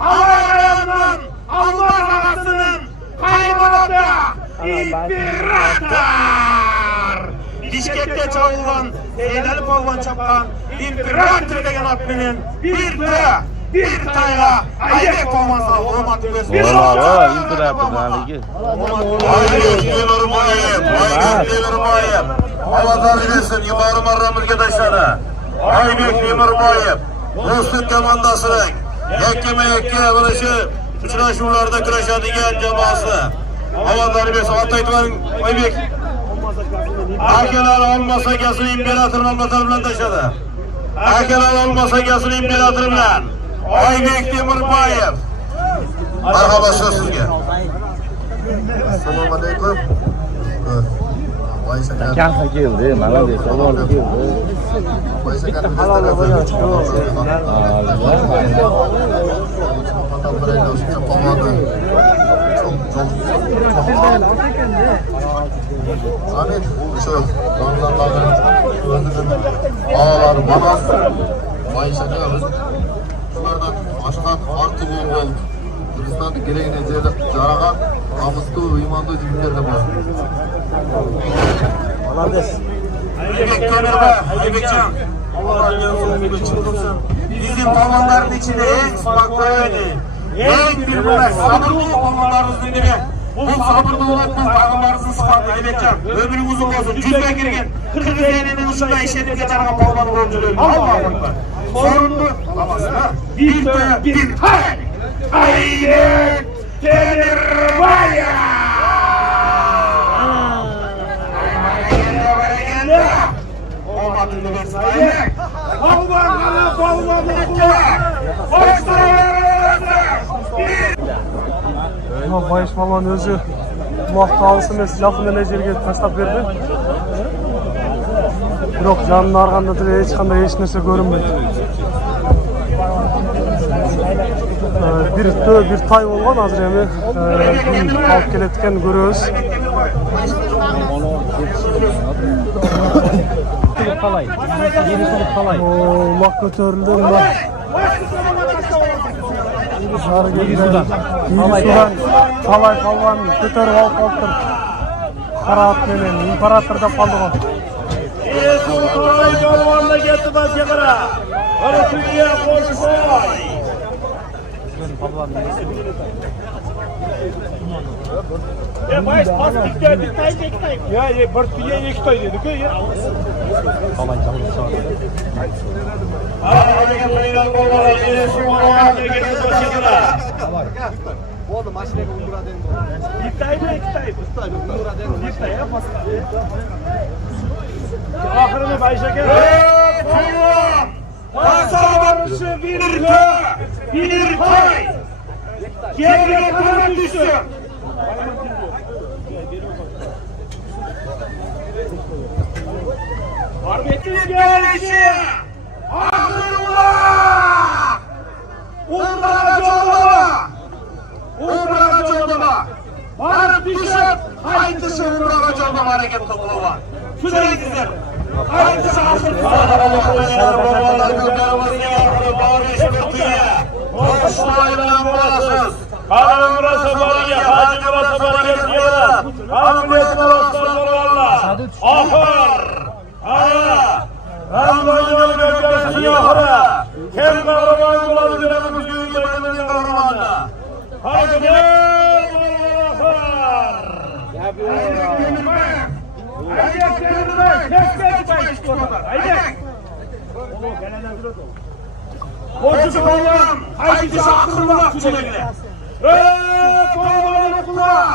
Allah'ın Allah ağasının kaybolup İmpirator! Dişkette çalınan, Zeynel Polvan çapan İmpirator degen atının bir tayga ayrek olmasa olmadı. Ola, İmpirator haligi. Ayberk Allah versin yumarım aramızga taşlana. Ayberk Demirboyev Do'stlik komandasining yakkama-yakka uchrashuvlarda kurashadigan jamoasi. Allah versin Ataytvan Aybek akalar olmasa akasini imperator mamlakati bilan tashladi. Akalar olmasa akasini imperator bilan Ayberk Demirboyev. Marhaba so'z sizga. Assalomu alaykum. Kanka keldi, mana bu savol keldi. Kırgızistan gereğine jaragan namuslu, imanlı jigitler de var. Aybekcan. Bizim balonların içinde en spaklaydı. En bilmez sabırlı balonlarımızın biri. Bu sabırlı olan bu balonlarımızın sıfatı Aybekcan. Ömrün uzun olsun. Cüzbe girgen. Kırgız elinin uçunda işledip geçen balonları oyuncuları. Allah'a bakma. Sorunlu. Bir hay. Aybek Demirboyev. Bayış Malman özü uloqni alsın emas, yaqin ele yerga tashlab berdi. Biroq janini arganda hech qanday hech narsa ko'rinmaydi. Bir tay bo'lgan hozir endi olib kelayotganini ko'ramiz. Qalay. Yeni solib qalay. Uloq ko'tarildi. Yigisudan qalay qalvan ko'tarib olib qoldi. Qarat menen imperator deb qoldi. Qalay polvonda ketdi bizga qara. Ana suyga qo'shib. Baş pas dikkat ya bir diye iki tay dedik ya. Kalay çalış sonra. Oğlum aşırı Undura den. İktay mı iktay? Undura den. İktay ya pas. Ahırını başa gel. Pasavarışı bir pay. Geriye kanat düştü. Harbetiniz gelişi. Ahırullah. Umraga Cordova. Varıp düşüp haydışı Umraga Cordova hareket toplu var. Şuraya gidelim. Haydışı ahır. Kanın burası bariye, hacı burası bariye diyorlar. Hamlet burası zorlarlar. Ahır. Ahır. Ramazan'ın göklerisi ahıra. Kim kahraman bulanı dönemimiz gün döneminin kahramanına. Haydi gel ahır. Haydi kendine kesmek başlıyorlar. Haydi. Koçuk oğlan, haydi şahırullah tücekle. Koğlanı kula.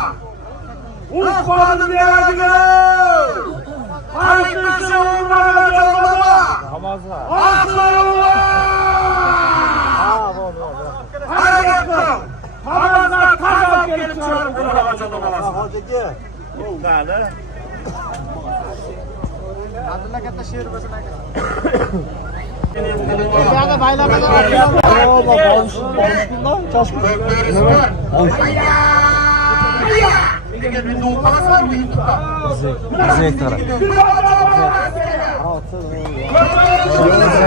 Uffanın değerine. Haydi şahırullah yoluna. Ahırullah. Haydi bakalım. Hamazlar takal gelip çağırın kulağa canlamasın. Kanı. Adına kata şehir basına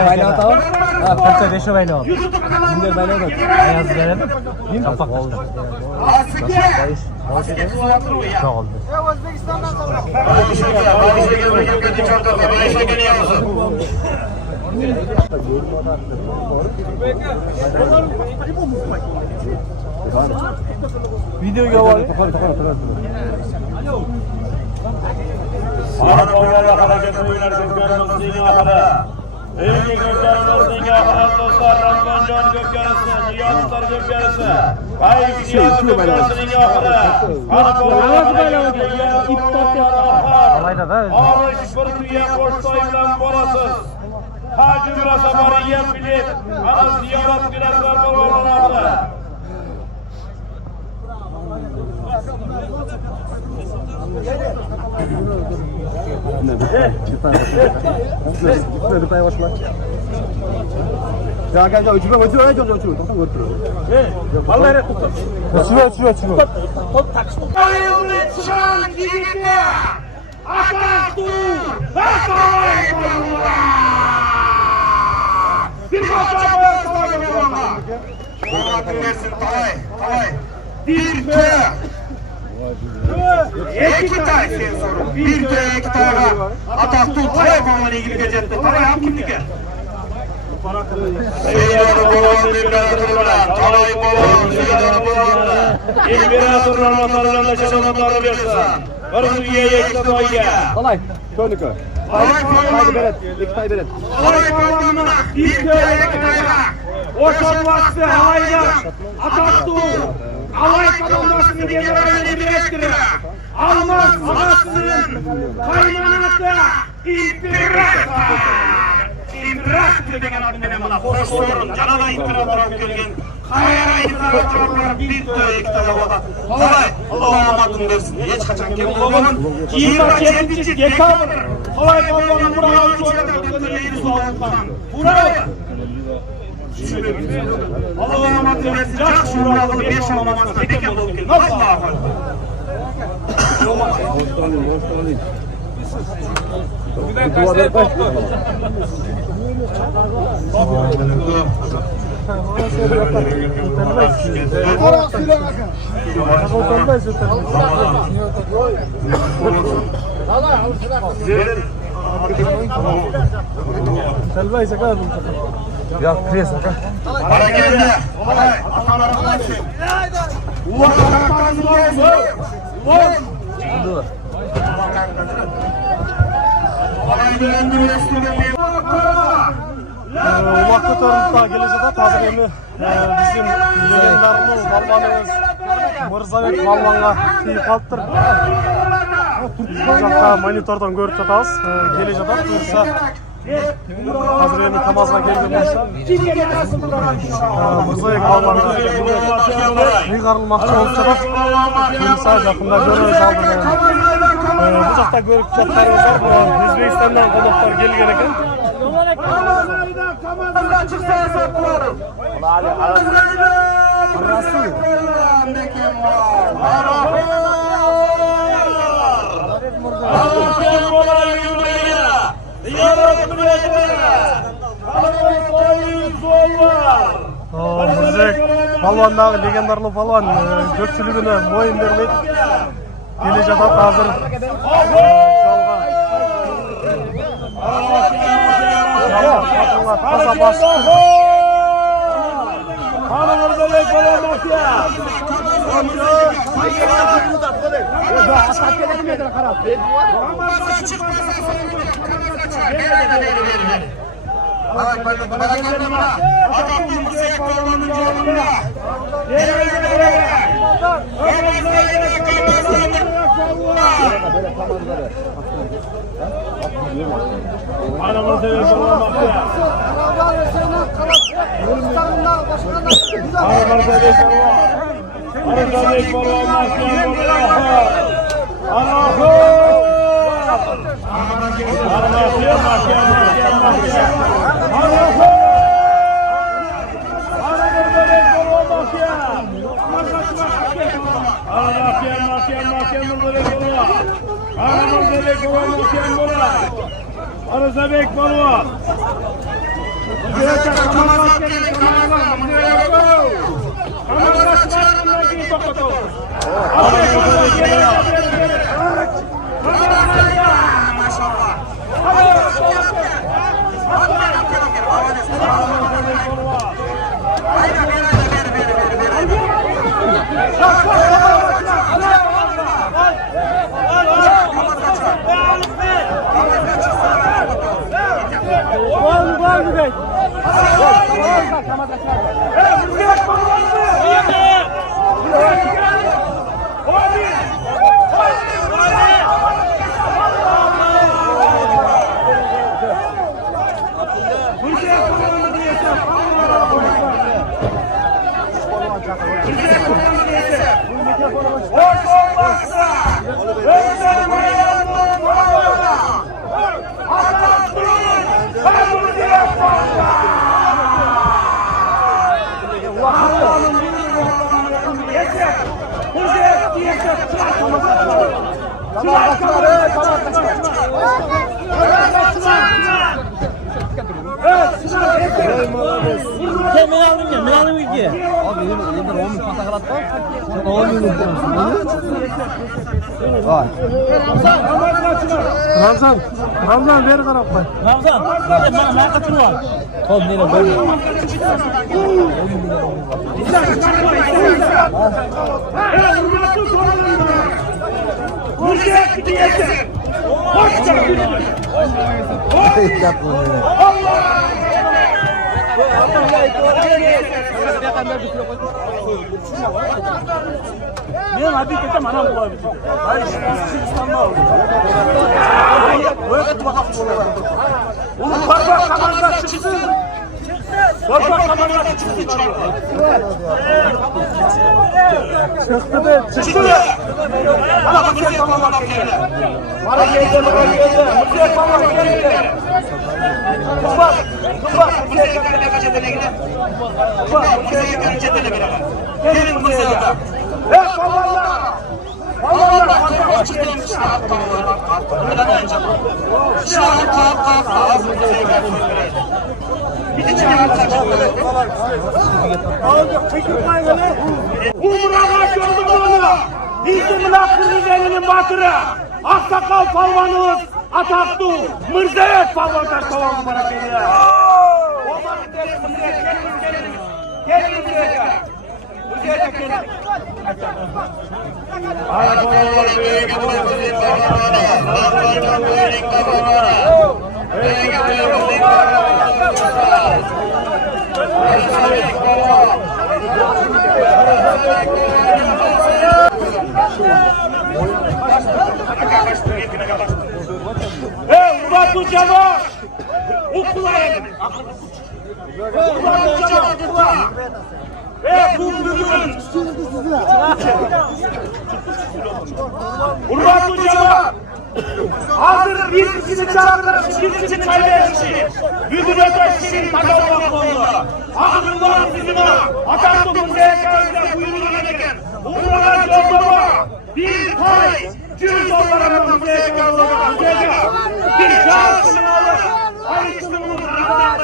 Baylağı tamam. Ha, kaçta deşe baylağı. Şimdi baylağı da. Ayaz verelim. Kapak oldu. Çok oldu. Özbekistan'dan sonra. Video var. Ahır oğlanla hareketini yönelik görmezliğine ahıra. Övgü gözlerimizin ahıra dostlar, Ramazan Can Gökyarısı, Niyaziler Gökyarısı. Kayıp Niyazi Gökyarısı'nın ahıra. Hanı oğlanla Alayda da özü. Ağrı şıkırtıya koş soyulan bolasız. Hacı biraz amariye bilir. Ana ziyaret biraz var oğlan ahıra. Jaga jauh juga maju aja jauh jauh tentang betul. Vallahi tuttum. Açıyor. Şan gidip Akastu Hakkari bir kaçak koyuyorlar. Allah versin kolay. Bir köy. İki tay sen sorun. Bir köy iki tayga. Atastu Tayvan'la ilgili gecette. Taray kimlik? Seyyarı boğazı İmparatorlar, Talay boğazı, Seyyarı boğazı, İmparatorlar vatanlarına şanatları versin. Varıgıya yekta doyga. Talay, Tonika. Alay koyulan, İki beret. alay koyulanına bir köye ekmeğe. Oşan vakti halayda Atatürk, alay kanalmasını generaline birleştirir. Alman sanatçının kaynanası İmparator. İmparator degen adı benim bana. Hoş sorun, canana imparator alıp gelgen. Kayara imparatorlar bir köye ekmeğe vada. Halay, Allah'a amadın versin. Hiç kaçan kim olmanın. 27. dekabr. Halay kalmanın buraya uçuyorlar. Gönderleyin soğuktan. Buraya. Allah'a emanet versin. Çok şuralı bir yaşamamasına tek yapalım ki. Nasıl Allah'a emanet? Ya kres. Hareketler. Hareketler. Ulak көтеріліп келе жатады. Қазір енді біздің легендарный балуанымыз Мырзабек балуанға тиіп қалыптыр. Бұл жақта монитордан көріп жатамыз. Келе жатады. Бұйырса қазір енді КамАЗға келген болса Мырзабек балуанға ұйғарылмақшы болып жатады. Бұйырса жақында көрерміз алдында. Бұл жақта көріп жатқаныңыздар Өзбекстаннан қонақтар келген екен. Мырзабек балуандағы легендарный балуан көпшілігіне мойын бермейді. Келе жатады қазір жолға таза басты. Mırzabeek balon. Ramzan beri qarab qo'y. Ramzan, mana naqa turib. Qo'l meni qo'y. Men abi ketam ana qo'yib. Ay, O'zbekistonda oldi. Bo'yga tuvoq bo'lalar. Uni barba qamalga chiqsin. Barba qamalga chiqsin. Chiqdi. Ana qanday qamalga keldi. Mana keldi, mana keldi. Bunday qamalga keldi. Qubbat, bunday qamalga keldi. Qubbat, bunday qamalga keldi. Kelin bunday. Ey balonlar! Balonlar qanday chiqdi? Umraga gördüm onu. Bizim Akdeniz batırı. Aksakal palvanımız ataktu. Mırzabeek palvanlar tavanı bana geliyor. Gelin buraya. Buraya gelin. Murat Uçama! Uklayın! Murat Uçama! Bu bugün! Murat Uçama! Hazır bir kişini çağırdılar, bir kişi kaybetmişti. Bugün öteşinin takılmak oldu. Hazırlar bizimle Atatürk'ün DK'de buyruğuna deken Uğurlar Yolda bir pay cüz olarak DK'da bir şansını alır. Ayıştığımız rağmen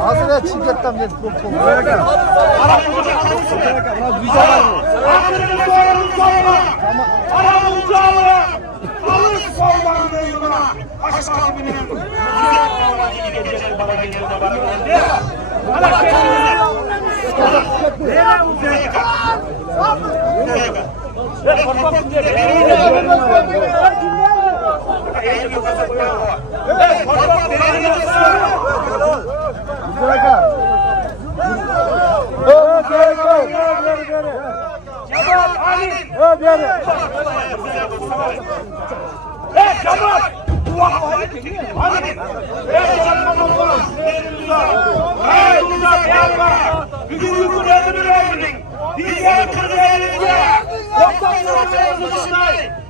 Hazır şirketten gelip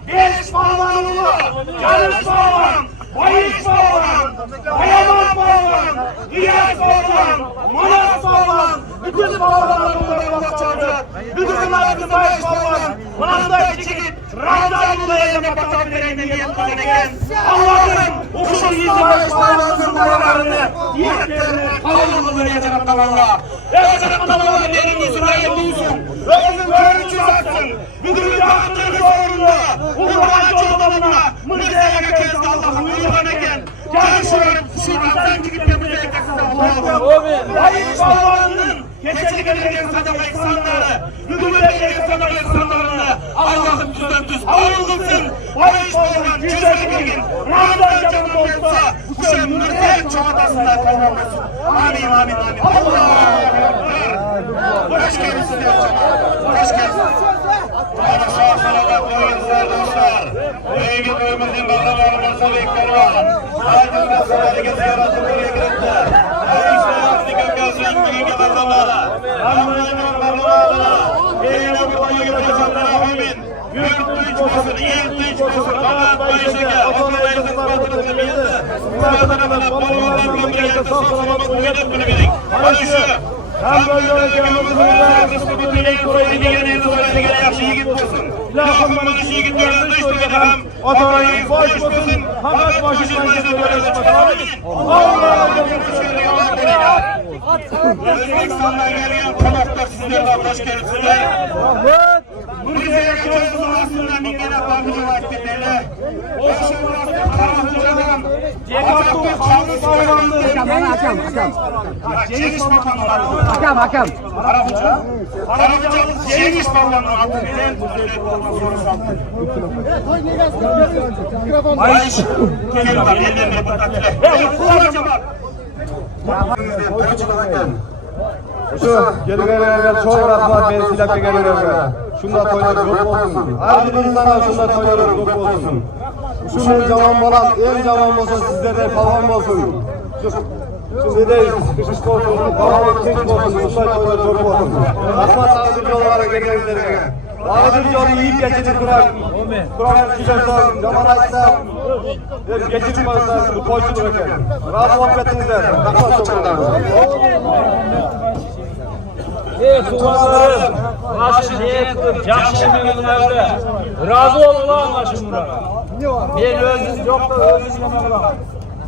Beş bağlan olur, yarış bağlan, bayış bağlan, bayaman bağlan, riyaz bağlan, manas bağlan, bütün bağlanlarında bakacağız. Bütün adını bayış bağlan, manasda çıkıp, Ramazan'la yaşamak tabilerine yapılırken, Allah'ın ufuk yüzü bayış bağlanın bağlarını, yiyeklerini, kalınlığını yaşamak Allah'a. Yaşamak Allah'ın elini sıraya bulsun, özün böyle çıraksın, bütün yaptığınız sorunlu, Uğurlar Yoldalarına, müzeye kez Allah'ın uyulanırken, çalışıyorum, şuradan çıkıp yapacak Allah'ım. Bayış bağlarının, geçeli gelecek sadaka insanları, müdürlere sadaka insanlarını, Allah'ım düz ayrılsın. Bayış bağlanan cüzdekin, Ramazan canım olsa, bu şey müzeye çoğatasına kavramasın. Amin, amin, amin. Hoş geldiniz yapacağım. Hoş geldiniz. Bana sağ salavat koyuyorlar dostlar. Eğil köyümüzün bazalarımızda bekleri var. Aydın'da sadece ziyaratı buraya girecekler. Ayşe'nin göngelsin bugünkü bazalara. Ramazan'ın bazalara. Eğil köyümüzün girecekler amin. Yurtlu içmesin, yurtlu içmesin. Kanat bayışıka, otomayısın batırıcı bildi. Kumatına bana balonlar gömülüyordu. Sosyalamak uyudup bunu bilin. Barışı. Hem böyle olacağımızı böyle kısmı bütün ilk orayı diyen evde orayı gene yaxşı yigit olsun. Lakın bana şu yigit böyle düştük efendim. Otomayı boş olsun. Fakat boş olmayınca böyle çıkaralım. Allah'a Özbekistan'dan gelen konaklar sizlerden hoş geldinizler. Müzeye koyduğunuz aslında bir yere bakıcı vaktiyle. O şurası Karahıca'dan Atatürk Çağrı Sağlam'dır. Cengiz Bakan'ın Hakem. Karahıca'nın Cengiz Bakan'ın adı bilen Bayış geliyorlar ellerine batakile. Kullanacaklar. Şu gelirler çok rahat beni silahla gelirler. Şunda toylar yok olsun. Her bir insana şunda toylar yok olsun. Şunun cavan olan en cavan olsun sizlere falan olsun. Şu ne de kışkı olsun, falan kışkı olsun, şunda toylar yok olsun. Asma sağlık yollara gelirler. Ağzı yolu yiyip geçirir kurak. Kurak güzelsen, zaman açsam, geçirmezsen bu toycu bırakın. Rahat muhabbetinizler. Takma çocuklar. Tuğanlarım, başı niyettir, yaxşı emeğinlerde. Razı olun lan başım bura. Ben özüm yok da özüm yemek var.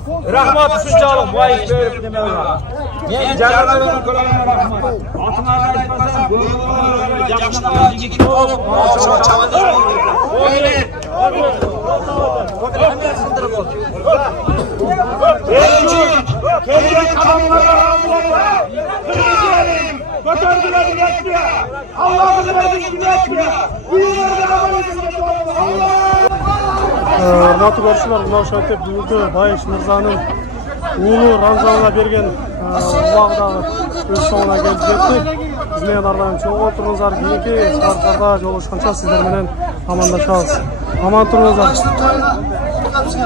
Rahmat düşüncalım, bayış bölüp demeler. Men jakardan ko'raman rahmat. Atыңарды айтпасам, көңіліңе жақшылар жігіт болып, чабады. Kelin kadınlara razılarla. Kırmızılarım, götürdülerim etmiyor. Allah'ın verdiğini etmiyor. Büyülerden ameliyatı Allah! Hurmatly ko'ruvchilar, mына ошентип бүгүнкү Байыш мырзанын уулу Рамзанга берген убагы дагы өз соңуна келип жетти. Биз менен ар дайым чоң отуруңуздар, кийинки сабактарда жолугушканча сиздер менен амандашабыз. Аман туруңуздар.